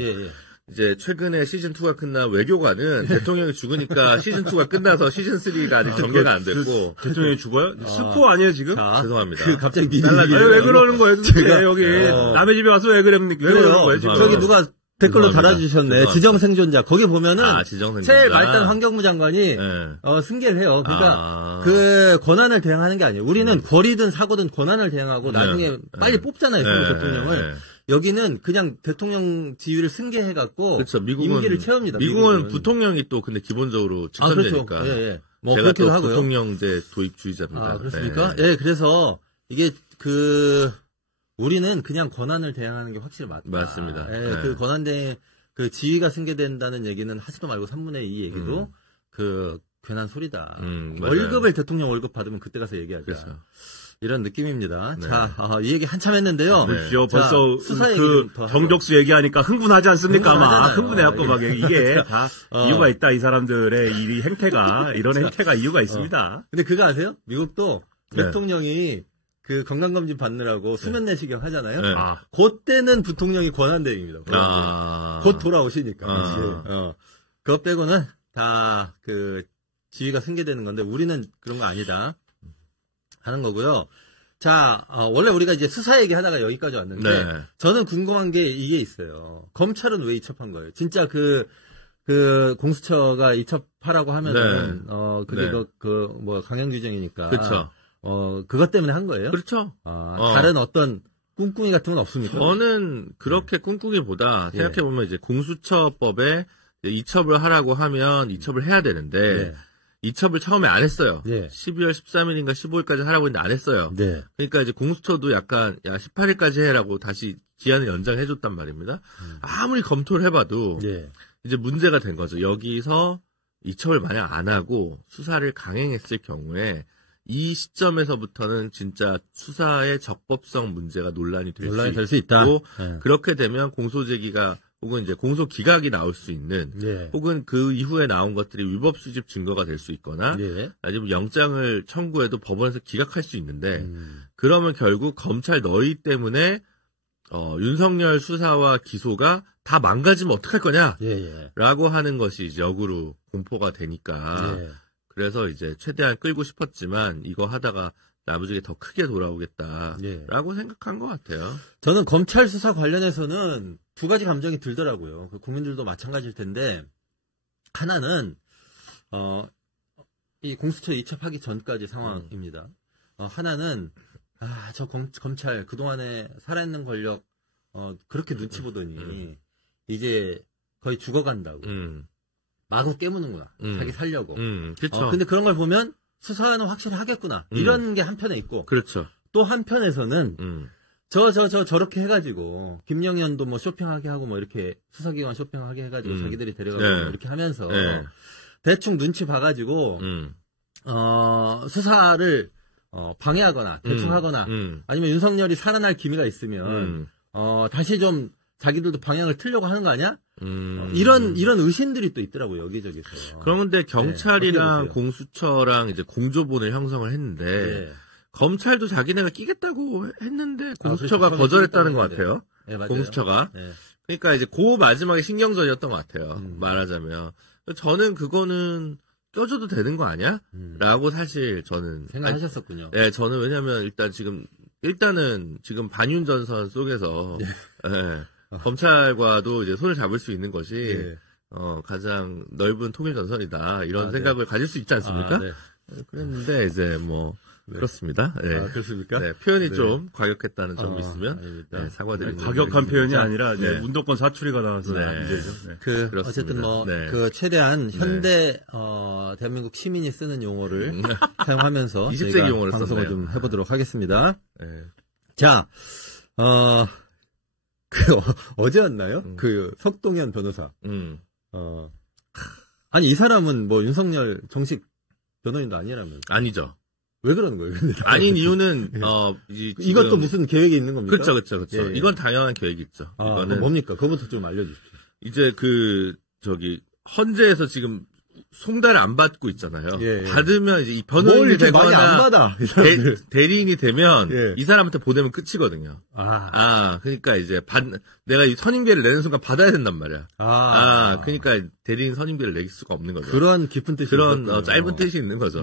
이제 최근에 시즌2가 끝난 외교관은 대통령이 죽으니까 시즌2가 끝나서 시즌3가 아직 전개가 안 됐고. 대통령이 죽어요? 스포 아니에요, 지금? 죄송합니다. 갑자기 왜 그러는 거예요? 제가 여기 남의 집에 와서 왜 그럽니까? 왜 그러는 거예요, 지금? 저기 누가 댓글로 달아주셨네. 지정생존자. 거기 보면은 새 말단 환경부 장관이 승계를 해요. 그러니까 그 권한을 대행하는 게 아니에요. 우리는 거리든 사고든 권한을 대행하고 나중에 빨리 뽑잖아요. 대통령을. 여기는 그냥 대통령 지위를 승계해갖고 그렇죠. 임기를 채웁니다. 미국은 부통령이 또 근데 기본적으로 직선되니까. 그렇죠. 뭐 제가 또 하고요. 부통령제 도입주의자입니다. 그렇습니까? 그래서 이게 우리는 그냥 권한을 대행하는 게 확실히 맞습니다. 그 권한 대행 그 지위가 승계된다는 얘기는 하지도 말고 3분의 2 얘기도 괜한 소리다. 월급을 대통령 월급 받으면 그때 가서 얘기하자. 그렇죠. 이런 느낌입니다. 네. 자, 이 얘기 한참 했는데요. 네. 벌써 그 정적수 얘기하니까 흥분하지 않습니까? 막 흥분해갖고 막 이게 다 이유가 있다. 이 사람들의 이 행태가 이런 행태가 이유가 있습니다. 근데 그거 아세요? 미국도 대통령이 그 건강검진 받느라고 수면 내시경 하잖아요. 네. 그때는 부통령이 권한대행입니다. 곧 돌아오시니까. 그것 빼고는 다 그 지위가 승계되는 건데 우리는 그런 거 아니다 하는 거고요. 자, 원래 우리가 이제 수사 얘기 하다가 여기까지 왔는데 네. 저는 궁금한 게 이게 있어요. 검찰은 왜 이첩한 거예요? 진짜 그 공수처가 이첩하라고 하면은 네. 그게 네. 뭐 강행 규정이니까. 그렇죠. 그것 때문에 한 거예요? 그렇죠. 다른 어떤 꿍꿍이 같은 건 없습니까? 저는 그렇게 꿍꿍이보다 생각해보면 이제 공수처법에 이첩을 하라고 하면 이첩을 해야 되는데 이첩을 처음에 안 했어요. 12월 13일인가 15일까지 하라고 했는데 안 했어요. 그러니까 이제 공수처도 약간 18일까지 해라고 다시 기한을 연장해줬단 말입니다. 아무리 검토를 해봐도 이제 문제가 된 거죠. 여기서 이첩을 만약 안 하고 수사를 강행했을 경우에 이 시점에서부터는 진짜 수사의 적법성 문제가 논란이 될 수 있다. 그렇게 되면 공소제기가 혹은 이제 공소 기각이 나올 수 있는 혹은 그 이후에 나온 것들이 위법 수집 증거가 될 수 있거나 아니면 영장을 청구해도 법원에서 기각할 수 있는데 그러면 결국 검찰 너희 때문에 윤석열 수사와 기소가 다 망가지면 어떡할 거냐 라고 하는 것이 이제 역으로 공포가 되니까 그래서 이제 최대한 끌고 싶었지만 이거 하다가 나머지게 더 크게 돌아오겠다라고 생각한 것 같아요. 저는 검찰 수사 관련해서는 두 가지 감정이 들더라고요. 국민들도 마찬가지일 텐데 하나는 이 공수처 이첩하기 전까지 상황입니다. 하나는 저 검찰 그동안에 살아있는 권력 그렇게 눈치 보더니 이제 거의 죽어간다고. 마구 깨무는구나. 자기 살려고. 그렇죠. 근데 그런 걸 보면 수사는 확실히 하겠구나. 이런 게 한편에 있고. 그렇죠. 또 한편에서는 저렇게 해가지고 김영현도 뭐 쇼핑하게 하고 뭐 이렇게 수사기관 쇼핑하게 해가지고 자기들이 데려가고 뭐 이렇게 하면서 대충 눈치 봐가지고 수사를 방해하거나 대충 하거나 아니면 윤석열이 살아날 기미가 있으면 다시 좀 자기들도 방향을 틀려고 하는 거 아니야? 이런 의심들이 또 있더라고요, 여기저기서. 그런데 경찰이랑 공수처랑 이제 공조본을 형성을 했는데, 검찰도 자기네가 끼겠다고 했는데, 공수처가 거절했다는 것 같아요. 공수처가. 그러니까 이제 그 마지막에 신경전이었던 것 같아요. 말하자면. 저는 그거는 껴줘도 되는 거 아니야? 라고 사실 저는. 생각하셨었군요. 네, 저는 왜냐면 일단은 지금 반윤전선 속에서, 검찰과도 이제 손을 잡을 수 있는 것이 가장 넓은 통일 전선이다 이런 생각을 가질 수 있지 않습니까? 그랬는데 이제 뭐 그렇습니다. 그렇습니까? 표현이 좀 과격했다는 점이 있으면 사과드립니다. 과격한 표현이 아니라 운동권 사투리가 나와서 문제죠. 어쨌든 뭐 그 최대한 현대 대한민국 시민이 쓰는 용어를 사용하면서 20세기 용어를 방송을 썼네요. 좀 해보도록 하겠습니다. 자, 어제였나요? 그 석동현 변호사. 아니 이 사람은 뭐 윤석열 정식 변호인도 아니라면서. 아니죠. 왜 그러는 거예요? 아닌 이유는 이것도 무슨 계획이 있는 겁니까? 그렇죠. 이건 당연한 계획이 있죠. 이거는 뭡니까? 그거부터 좀 알려주십시오. 이제 헌재에서 지금 송달을 안 받고 있잖아요. 받으면 이제 이 변호인이 되거나 대리인이 되면 이 사람한테 보내면 끝이거든요. 그러니까 이제 내가 이 선임계를 내는 순간 받아야 된단 말이야. 그러니까 대리인 선임계를 낼 수가 없는 거죠. 그런 깊은 뜻이 그런 짧은 뜻이 있는 거죠.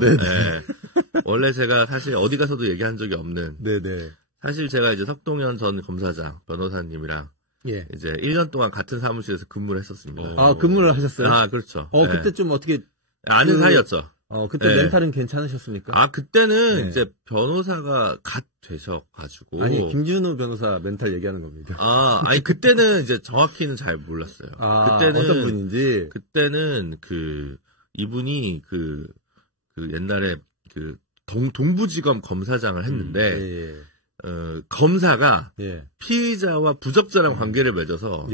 원래 제가 사실 어디 가서도 얘기한 적이 없는. 사실 제가 이제 석동현 전 검사장 변호사님이랑 이제 1년 동안 같은 사무실에서 근무를 했었습니다. 근무를 하셨어요? 그렇죠. 그때 좀 어떻게 아는 사이였죠. 그때 멘탈은 괜찮으셨습니까? 그때는 이제 변호사가 갓 되셔가지고. 아니, 김준호 변호사 멘탈 얘기하는 겁니다. 아니, 그때는 이제 정확히는 잘 몰랐어요. 그때는. 어떤 분인지? 그때는 이분이 옛날에 동부지검 검사장을 했는데, 검사가 예. 피의자와 부적절한 관계를 맺어서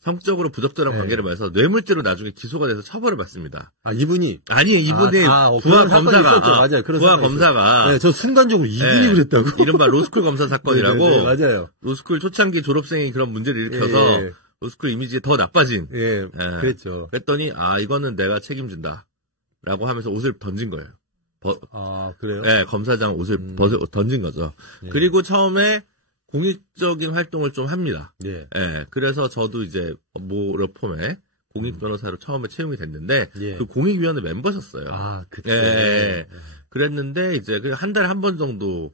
성적으로 부적절한 관계를 맺어서 뇌물죄로 나중에 기소가 돼서 처벌을 받습니다. 아 이분이 아니에요. 이분이 부하 검사가 맞아요. 부하 검사가 네, 저 순간적으로 이분이 그랬다고. 이른바 로스쿨 검사 사건이라고. 네, 맞아요. 로스쿨 초창기 졸업생이 그런 문제를 일으켜서 로스쿨 이미지가 더 나빠진. 그랬죠. 그랬더니 이거는 내가 책임진다라고 하면서 옷을 던진 거예요. 그래요? 네, 검사장 옷을 던진 거죠. 그리고 처음에 공익적인 활동을 좀 합니다. 그래서 저도 이제 모러폼에 공익 변호사로 처음에 채용이 됐는데 그 공익위원회 멤버셨어요. 그때. 그랬는데 이제 한 달에 한 번 정도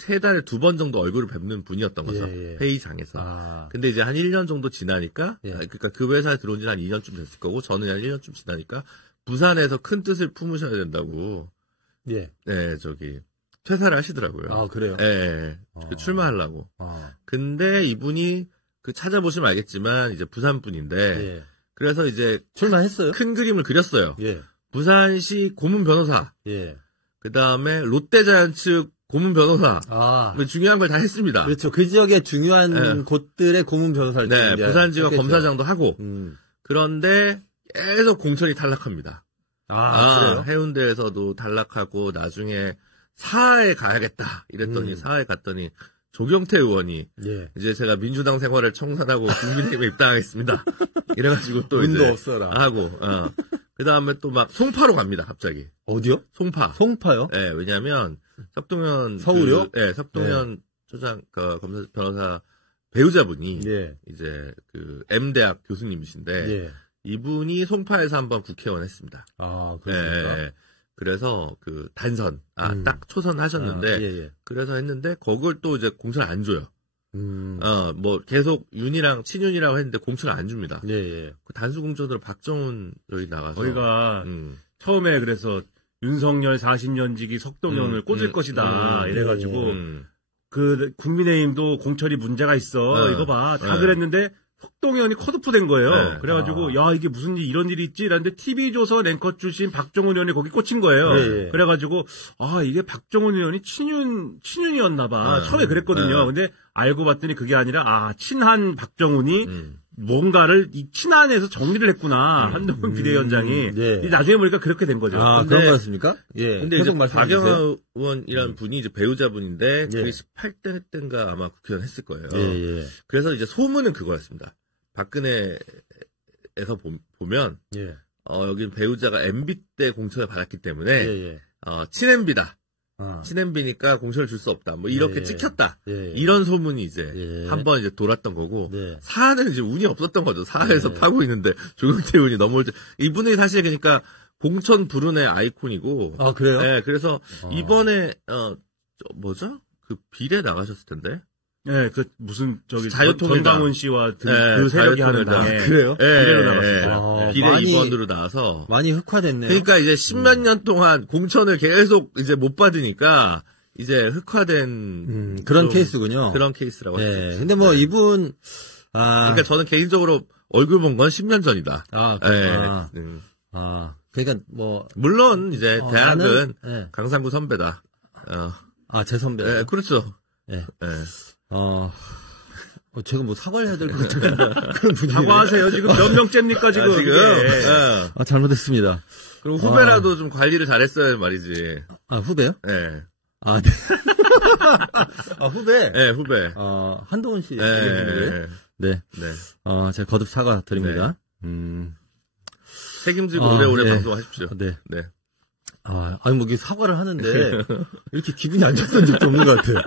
3달에 2번 정도 얼굴을 뵙는 분이었던 거죠. 회의장에서. 근데 이제 한 1년 정도 지나니까 그러니까 그 회사에 들어온 지는 한 2년쯤 됐을 거고 저는 한 1년쯤 지나니까 부산에서 큰 뜻을 품으셔야 된다고. 퇴사를 하시더라고요. 그래요? 출마하려고. 근데 이분이 찾아보시면 알겠지만, 이제 부산 분인데, 그래서 이제. 출마했어요? 큰 그림을 그렸어요. 부산시 고문 변호사. 그 다음에 롯데자이언츠 고문 변호사. 중요한 걸 다 했습니다. 그렇죠. 그 지역의 중요한 곳들의 고문 변호사를. 부산지검 검사장도 하고. 그런데, 계속 공천이 탈락합니다. 그래요? 해운대에서도 탈락하고 나중에 사하에 가야겠다 이랬더니 사하에 갔더니 조경태 의원이 이제 제가 민주당 생활을 청산하고 국민의힘에 입당하겠습니다. 이래가지고 또 운도 이제 없어라 하고 그 다음에 또 막 송파로 갑니다. 갑자기. 어디요? 송파요? 네, 왜냐하면 석동현 서울이요? 석동현 초장 검사 변호사 배우자분이 이제 M대학 교수님이신데. 이분이 송파에서 한번 국회의원 했습니다. 그렇습니까? 그래서 단선, 딱 초선 하셨는데, 그래서 했는데, 그걸 또 이제 공천을 안 줘요. 뭐 계속 친윤이라고 했는데 공천을 안 줍니다. 그 단수 공천으로 박정훈 여기 나가서. 저희가 처음에 그래서 윤석열 40년지기 석동현을 꽂을 것이다. 이래가지고, 국민의힘도 공천이 문제가 있어. 이거 봐. 다 그랬는데, 석동현이 컷오프 된 거예요. 그래가지고, 이게 무슨 이런 일이 있지? 이랬는데, TV조선 앵커 출신 박정훈 의원이 거기 꽂힌 거예요. 그래가지고, 이게 박정훈 의원이 친윤이었나봐. 처음에 그랬거든요. 근데 알고 봤더니 그게 아니라, 친한 박정훈이 뭔가를 이 친한에서 정리를 했구나. 한동훈 비대위원장이. 나중에 보니까 그렇게 된 거죠. 그런 거였습니까? 근데 이제 박영하 의원이라는 분이 이제 배우자분인데 그게 18대 때인가 아마 국회의원 했을 거예요. 그래서 이제 소문은 그거였습니다. 박근혜에서 보면 여기 배우자가 MB 때 공천을 받았기 때문에 친MB다. 친MB니까 공천을 줄 수 없다. 뭐 이렇게 찍혔다. 이런 소문이 이제 한번 이제 돌았던 거고 사안은 이제 운이 없었던 거죠. 사안에서 파고 있는데 조경태 의원이 넘어올 때 이분이 사실 그러니까 공천 불운의 아이콘이고. 그래요? 네, 그래서 이번에 뭐죠? 비례 나가셨을 텐데. 네, 무슨 자유통일당 전광훈 씨와 그 세력이 하는 당에 그래요? 비례로 나갔어요. 비례 2번으로 나와서 많이 흑화됐네요. 그러니까 이제 10몇 년 동안 공천을 계속 이제 못 받으니까 이제 흑화된 그런 케이스군요. 그런 케이스라고 할 수 있죠. 근데 뭐 이분 그러니까 저는 개인적으로 얼굴 본 건 10년 전이다. 그러니까 뭐 물론 이제 대학은 강상구 선배다. 제 선배. 네, 그렇죠. 제가 뭐 사과를 해야 될 것 같은 그런 분위기. 사과하세요. 지금 몇 명째입니까, 지금? 잘못했습니다. 그럼 후배라도 좀 관리를 잘했어야 말이지. 후배요? 네. 네. 후배? 네, 후배. 한동훈 씨. 네. 제가 거듭 사과드립니다. 책임지고 오래오래 방송하십시오. 네. 뭐, 사과를 하는데, 이렇게 기분이 안 좋았던 적도 없는 것 같아요.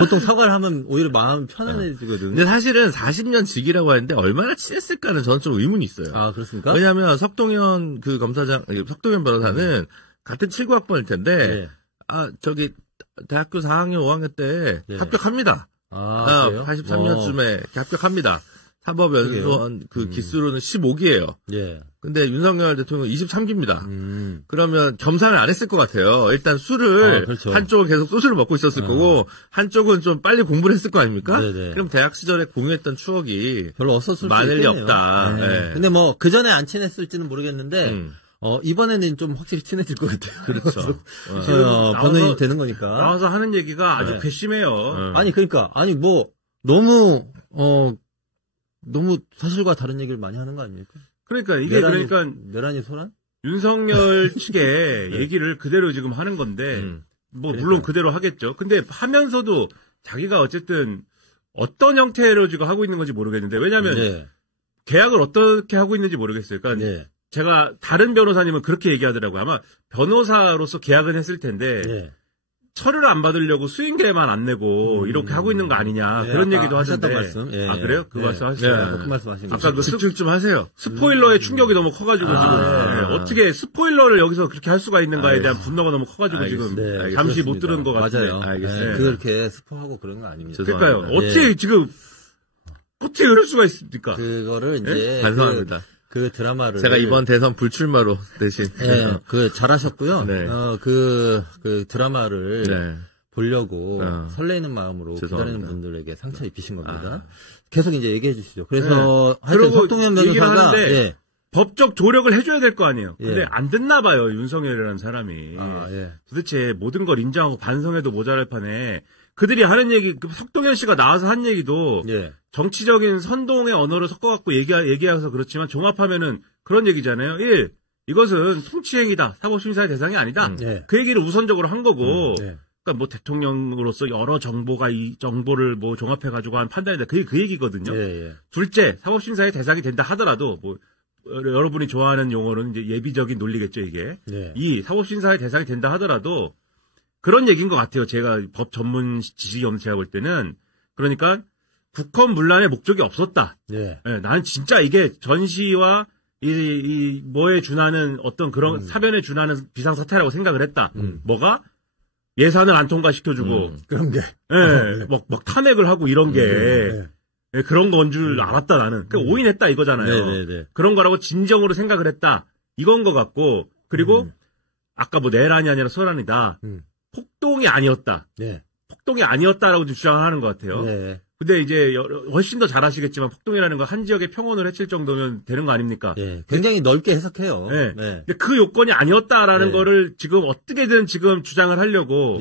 보통 사과를 하면 오히려 마음 편안해지거든요. 근데 사실은 40년 직이라고 하는데, 얼마나 친했을까는 저는 좀 의문이 있어요. 그렇습니까? 왜냐면, 석동현 석동현 변호사는 같은 79학번일 텐데, 대학교 4학년, 5학년 때 합격합니다. 83년쯤에 합격합니다. 사법연수원 기수로는 15기예요. 근데 윤석열 대통령은 23기입니다. 그러면 겸상을 안 했을 것 같아요. 일단 술을 한쪽은 계속 소주를 먹고 있었을 거고 한쪽은 좀 빨리 공부를 했을 거 아닙니까? 그럼 대학 시절에 공유했던 추억이 별로 없었을 많을 리 없다. 근데 뭐 그 전에 안 친했을지는 모르겠는데 이번에는 좀 확실히 친해질 것 같아요. 그렇죠. 변호인이 되는 거니까. 나와서 하는 얘기가 아주 네. 괘씸해요. 아니, 그러니까, 너무 사실과 다른 얘기를 많이 하는 거 아닙니까? 그러니까 이게 내란이 소란? 윤석열 측의 얘기를 그대로 지금 하는 건데, 물론 그대로 하겠죠. 근데 하면서도 자기가 어쨌든 어떤 형태로 지금 하고 있는 건지 모르겠는데, 왜냐면 계약을 어떻게 하고 있는지 모르겠어요. 그러니까 제가 다른 변호사님은 그렇게 얘기하더라고요. 아마 변호사로서 계약은 했을 텐데, 철을 안 받으려고 수익계만 안 내고 이렇게 하고 있는 거 아니냐 그런 얘기도 하셨던 말씀. 그래요? 그 말씀 하시죠. 그 말씀 하신 아까 그 집중 좀 하세요. 스포일러의 충격이 너무 커가지고 지금 어떻게 스포일러를 여기서 그렇게 할 수가 있는가에 대한 분노가 너무 커가지고 지금 잠시 못 들은 것 같아요. 맞아요. 알겠습니다. 그렇게 스포하고 그런 거 아닙니다. 그러니까요. 어떻게 지금 어떻게 이럴 수가 있습니까? 그거를 이제 반성합니다. 그 드라마를 제가 이번 대선 불출마로 대신 잘하셨고요. 그 드라마를 보려고 네. 설레이는 마음으로 죄송합니다. 기다리는 분들에게 상처 입히신 겁니다. 계속 이제 얘기해 주시죠. 그래서 하여튼 석동현 변호사가 법적 조력을 해줘야 될 거 아니에요. 근데 안 됐나 봐요. 윤석열이라는 사람이. 도대체 모든 걸 인정하고 반성해도 모자랄 판에 그들이 하는 얘기, 석동현 씨가 나와서 한 얘기도 정치적인 선동의 언어를 섞어갖고 얘기해서 그렇지만 종합하면은 그런 얘기잖아요. 1. 이것은 통치행위다. 사법심사의 대상이 아니다. 그 얘기를 우선적으로 한 거고 그러니까 뭐 대통령으로서 여러 정보가 이 정보를 뭐 종합해가지고 한 판단이다. 그게 그 얘기거든요. 둘째, 사법심사의 대상이 된다 하더라도 뭐 여러분이 좋아하는 용어는 이제 예비적인 논리겠죠, 이게. 2. 사법심사의 대상이 된다 하더라도 그런 얘기인 것 같아요. 제가 법 전문 지식이 없는 제가 볼 때는. 그러니까 국헌 문란의 목적이 없었다. 나는 진짜 이게 전시와 이 뭐에 준하는 어떤 그런 사변에 준하는 비상사태라고 생각을 했다. 뭐가? 예산을 안 통과시켜주고. 그런 게. 막 탄핵을 하고 이런 게. 그런 건 줄 알았다, 나는. 그러니까 오인했다 이거잖아요. 그런 거라고 진정으로 생각을 했다. 이건 것 같고. 그리고 아까 뭐 내란이 아니라 소란이다. 폭동이 아니었다. 폭동이 아니었다라고 주장하는 것 같아요. 근데 이제 훨씬 더 잘 아시겠지만 폭동이라는 건 한 지역의 평온을 해칠 정도면 되는 거 아닙니까? 굉장히 넓게 해석해요. 근데 그 요건이 아니었다라는 거를 지금 어떻게든 지금 주장을 하려고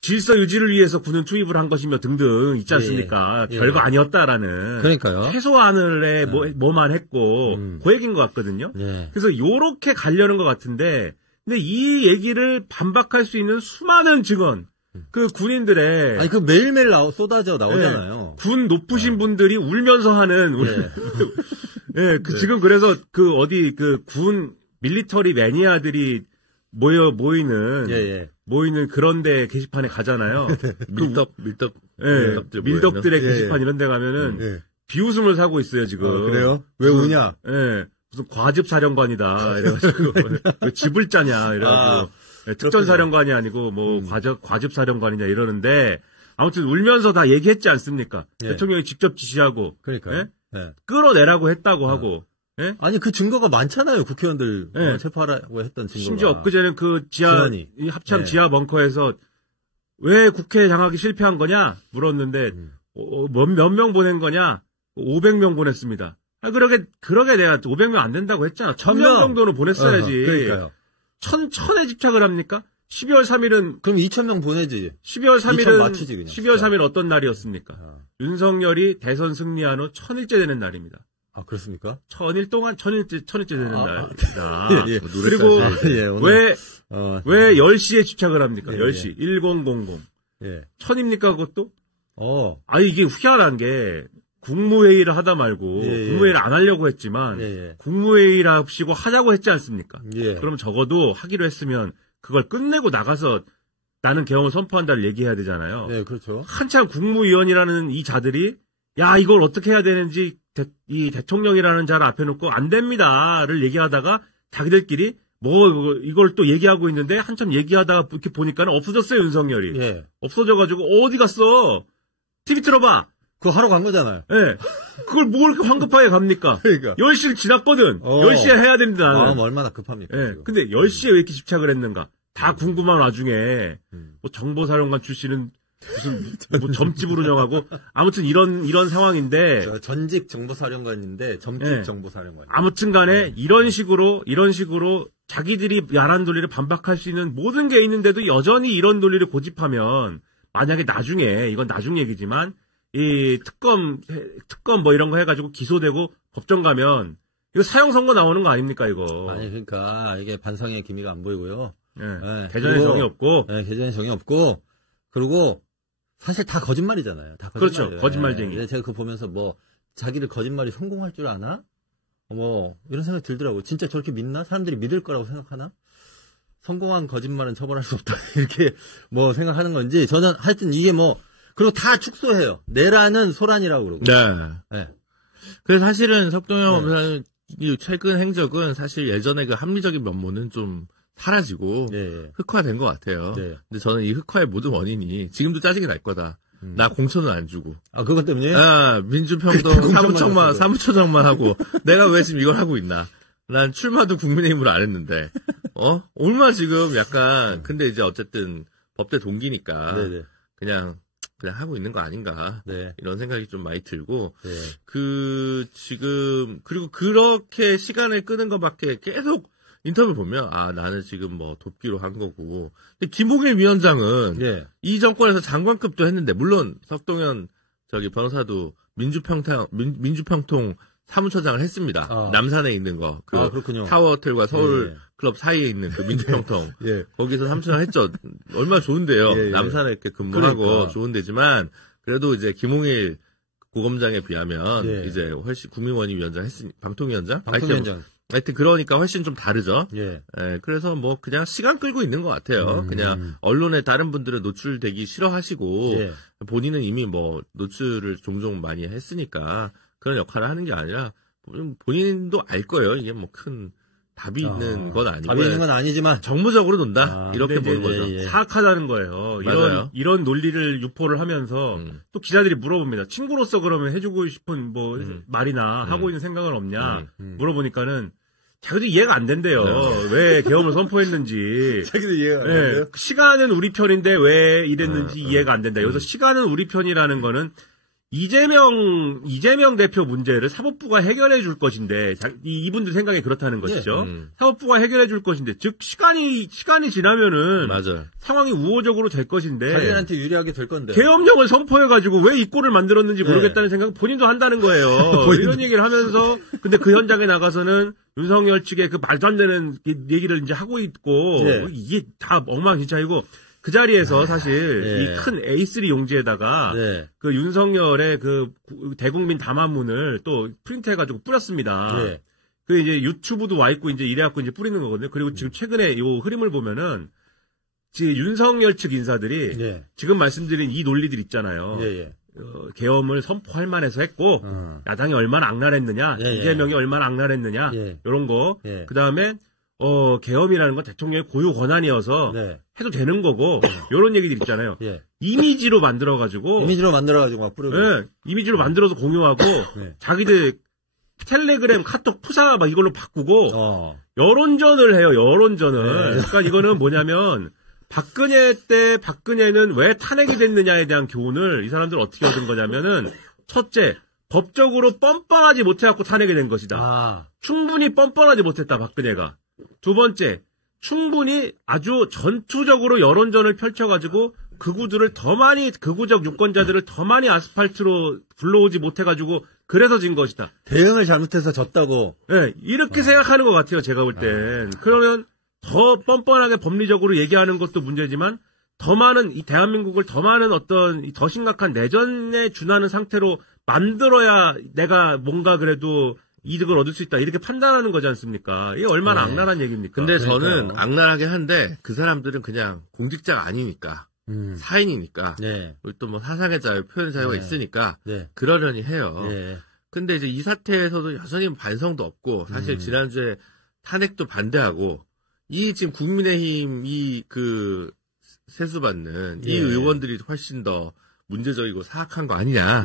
질서 유지를 위해서 군은 투입을 한 것이며 등등 있지 않습니까? 별거 아니었다라는. 그러니까요. 최소한을 뭐만 했고 그 얘기인 것 같거든요. 그래서 요렇게 가려는 것 같은데 근데 이 얘기를 반박할 수 있는 수많은 증언 그 군인들의 아니 그 매일매일 쏟아져 나오잖아요. 군 높으신 분들이 울면서 하는 지금 그래서 그 어디 그 군 밀리터리 매니아들이 모이는 그런데 게시판에 가잖아요. 밀덕들의 게시판 이런 데 가면은 비웃음을 사고 있어요, 지금. 그래요? 왜 우냐? 무슨 과즙 사령관이다 이래가지고 집을 짜냐 이래가지고 특전 사령관이 아니고 뭐 과즙 사령관이냐 이러는데 아무튼 울면서 다 얘기했지 않습니까? 대통령이 직접 지시하고 끌어내라고 했다고 하고 아니 그 증거가 많잖아요. 국회의원들 체포하라고 했던 증거가. 심지어 엊그제는 그 이 합참 지하 벙커에서 왜 국회 장악이 실패한 거냐 물었는데 몇 명 보낸 거냐 500명 보냈습니다. 그러게 내가 500명 안 된다고 했잖아. 1000명 정도는 보냈어야지. 그러니까요. 천에 집착을 합니까? 12월 3일은. 그럼 2000명 보내지. 12월 3일은. 맞추지, 그냥. 12월 3일 어떤 날이었습니까? 윤석열이 대선 승리한 후 1000일째 되는 날입니다. 아, 그렇습니까? 1000일 동안 1000일째 되는 날. 그리고, 왜 10시에 집착을 합니까? 10시. 1000. 1000입니까, 그것도? 이게 희한한 게, 국무회의를 하다 말고 국무회의를 안 하려고 했지만 국무회의를 합시고 하자고 했지 않습니까? 그럼 적어도 하기로 했으면 그걸 끝내고 나가서 나는 계엄을 선포한다를 얘기해야 되잖아요. 그렇죠. 한참 국무위원이라는 이 자들이 야 이걸 어떻게 해야 되는지 이 대통령이라는 자를 앞에 놓고 안 됩니다를 얘기하다가 자기들끼리 뭐 이걸 또 얘기하고 있는데 한참 얘기하다가 이렇게 보니까는 없어졌어요 윤석열이. 없어져가지고 어디 갔어? TV 틀어봐. 그거 하러 간 거잖아요. 그걸 뭘 이렇게 황급하게 갑니까? 그러니까. 10시를 지났거든. 10시에 해야 됩니다. 마음 얼마나 급합니까? 근데 10시에 왜 이렇게 집착을 했는가? 다 궁금한 와중에, 뭐 정보사령관 출신은 무슨 뭐 점집을 운영하고 아무튼 이런 상황인데 전직 정보사령관인데 점집 정보사령관. 아무튼간에 이런 식으로 자기들이 야란 논리를 반박할 수 있는 모든 게 있는데도 여전히 이런 논리를 고집하면 만약에 나중에 이건 나중 얘기지만 이 특검 뭐 이런 거 해가지고 기소되고 법정 가면 이거 사형 선고 나오는 거 아닙니까 이거? 아니 그러니까 이게 반성의 기미가 안 보이고요. 개전에 정이 없고. 개전에 정이 없고 그리고 사실 다 거짓말이잖아요. 다 거짓말이에요. 그렇죠. 거짓말쟁이. 제가 그거 보면서 뭐 자기를 거짓말이 성공할 줄 아나? 뭐 이런 생각이 들더라고요. 진짜 저렇게 믿나? 사람들이 믿을 거라고 생각하나? 성공한 거짓말은 처벌할 수 없다. 이렇게 뭐 생각하는 건지 저는 하여튼 이게 뭐 그리고 다 축소해요. 내라는 소란이라고 그러고. 네. 그래서 사실은 석동현 검사는 최근 행적은 사실 예전에 그 합리적인 면모는 좀 사라지고 흑화된 것 같아요. 근데 저는 이 흑화의 모든 원인이 지금도 짜증이 날 거다. 나 공천은 안 주고. 아, 그것 때문에? 민주평통 사무처장만 하고 내가 왜 지금 이걸 하고 있나. 난 출마도 국민의힘으로 안 했는데. 얼마 지금 약간 근데 이제 어쨌든 법대 동기니까 그냥 하고 있는 거 아닌가. 이런 생각이 좀 많이 들고. 지금 그리고 그렇게 시간을 끄는 것밖에 계속 인터뷰 보면 나는 지금 뭐 도피로 한 거고. 근데 김홍일 위원장은 이 정권에서 장관급도 했는데 물론 석동현 변호사도 민주평통 사무처장을 했습니다. 남산에 있는 거. 그렇군요. 타워호텔과 서울 클럽 사이에 있는 그 민주평통. 거기서 사무처장 했죠. 얼마나 좋은데요. 남산에 이렇게 근무하고 그러니까. 좋은 데지만 그래도 이제 김홍일 고검장에 비하면 이제 훨씬 국민원위원장 방통위원장. 하여튼 그러니까 훨씬 좀 다르죠. 그래서 뭐 그냥 시간 끌고 있는 것 같아요. 그냥 언론에 다른 분들은 노출되기 싫어하시고 본인은 이미 뭐 노출을 종종 많이 했으니까 그런 역할을 하는 게 아니라 본인도 알 거예요. 이게 뭐 큰 답이 있는 건 아니고 답이 있는 건 아니지만 정무적으로 논다 이렇게 보는 거죠. 사악하다는 거예요. 이런 논리를 유포를 하면서 또 기자들이 물어봅니다. 친구로서 그러면 해주고 싶은 뭐 말이나 하고 있는 생각은 없냐 물어보니까는 자기도 이해가 안 된대요. 왜 계엄을 선포했는지. 자기도 이해가 안 된대요. 시간은 우리 편인데 왜 이랬는지 이해가 안 된다. 여기서 시간은 우리 편이라는 거는 이재명 대표 문제를 사법부가 해결해 줄 것인데, 이분들 생각이 그렇다는 것이죠. 사법부가 해결해 줄 것인데, 즉, 시간이 지나면은, 상황이 우호적으로 될 것인데, 자기한테 유리하게 될 건데. 계엄령을 선포해가지고 왜 이 꼴을 만들었는지 모르겠다는 생각 본인도 한다는 거예요. 이런 얘기를 하면서, 근데 그 현장에 나가서는 윤석열 측의 그 말도 안 되는 얘기를 이제 하고 있고, 이게 다 엉망진창이고, 그 자리에서 사실 이 큰 A3 용지에다가 그 윤석열의 그 대국민 담화문을 또 프린트해가지고 뿌렸습니다. 그 이제 유튜브도 와 있고 이제 이래갖고 이제 뿌리는 거거든요. 그리고 지금 최근에 요 흐름을 보면은 지금 윤석열 측 인사들이 지금 말씀드린 이 논리들 있잖아요. 계엄을 선포할 만해서 했고 야당이 얼마나 악랄했느냐, 이재명이 얼마나 악랄했느냐 이런 거. 그 다음에 계엄이라는 건 대통령의 고유 권한이어서 해도 되는 거고, 요런 얘기들 있잖아요. 이미지로 만들어가지고 막 뿌리고. 이미지로 만들어서 공유하고, 자기들 텔레그램, 카톡, 푸사 막 이걸로 바꾸고, 여론전을 해요, 여론전을. 그러니까 이거는 뭐냐면, 박근혜는 왜 탄핵이 됐느냐에 대한 교훈을 이 사람들 어떻게 얻은 거냐면은, 첫째, 법적으로 뻔뻔하지 못해갖고 탄핵이 된 것이다. 충분히 뻔뻔하지 못했다, 박근혜가. 두 번째, 충분히 아주 전투적으로 여론전을 펼쳐가지고 극우적 유권자들을 더 많이 아스팔트로 불러오지 못해가지고 그래서 진 것이다. 대응을 잘못해서 졌다고. 이렇게 생각하는 것 같아요. 제가 볼 땐. 그러면 더 뻔뻔하게 법리적으로 얘기하는 것도 문제지만 더 많은 이 대한민국을 더 많은 어떤 더 심각한 내전에 준하는 상태로 만들어야 내가 뭔가 그래도 이득을 얻을 수 있다. 이렇게 판단하는 거지 않습니까? 이게 얼마나 악랄한 얘기입니까? 근데 저는 악랄하게 한데 그 사람들은 그냥 공직자가 아니니까 사인이니까 또 뭐 사상의 자유, 표현 자유가 있으니까 그러려니 해요. 근데 이제 이 사태에서도 여전히 반성도 없고 사실 지난주에 탄핵도 반대하고 이 지금 국민의힘 그 세수받는 이 의원들이 훨씬 더 문제적이고 사악한 거 아니냐.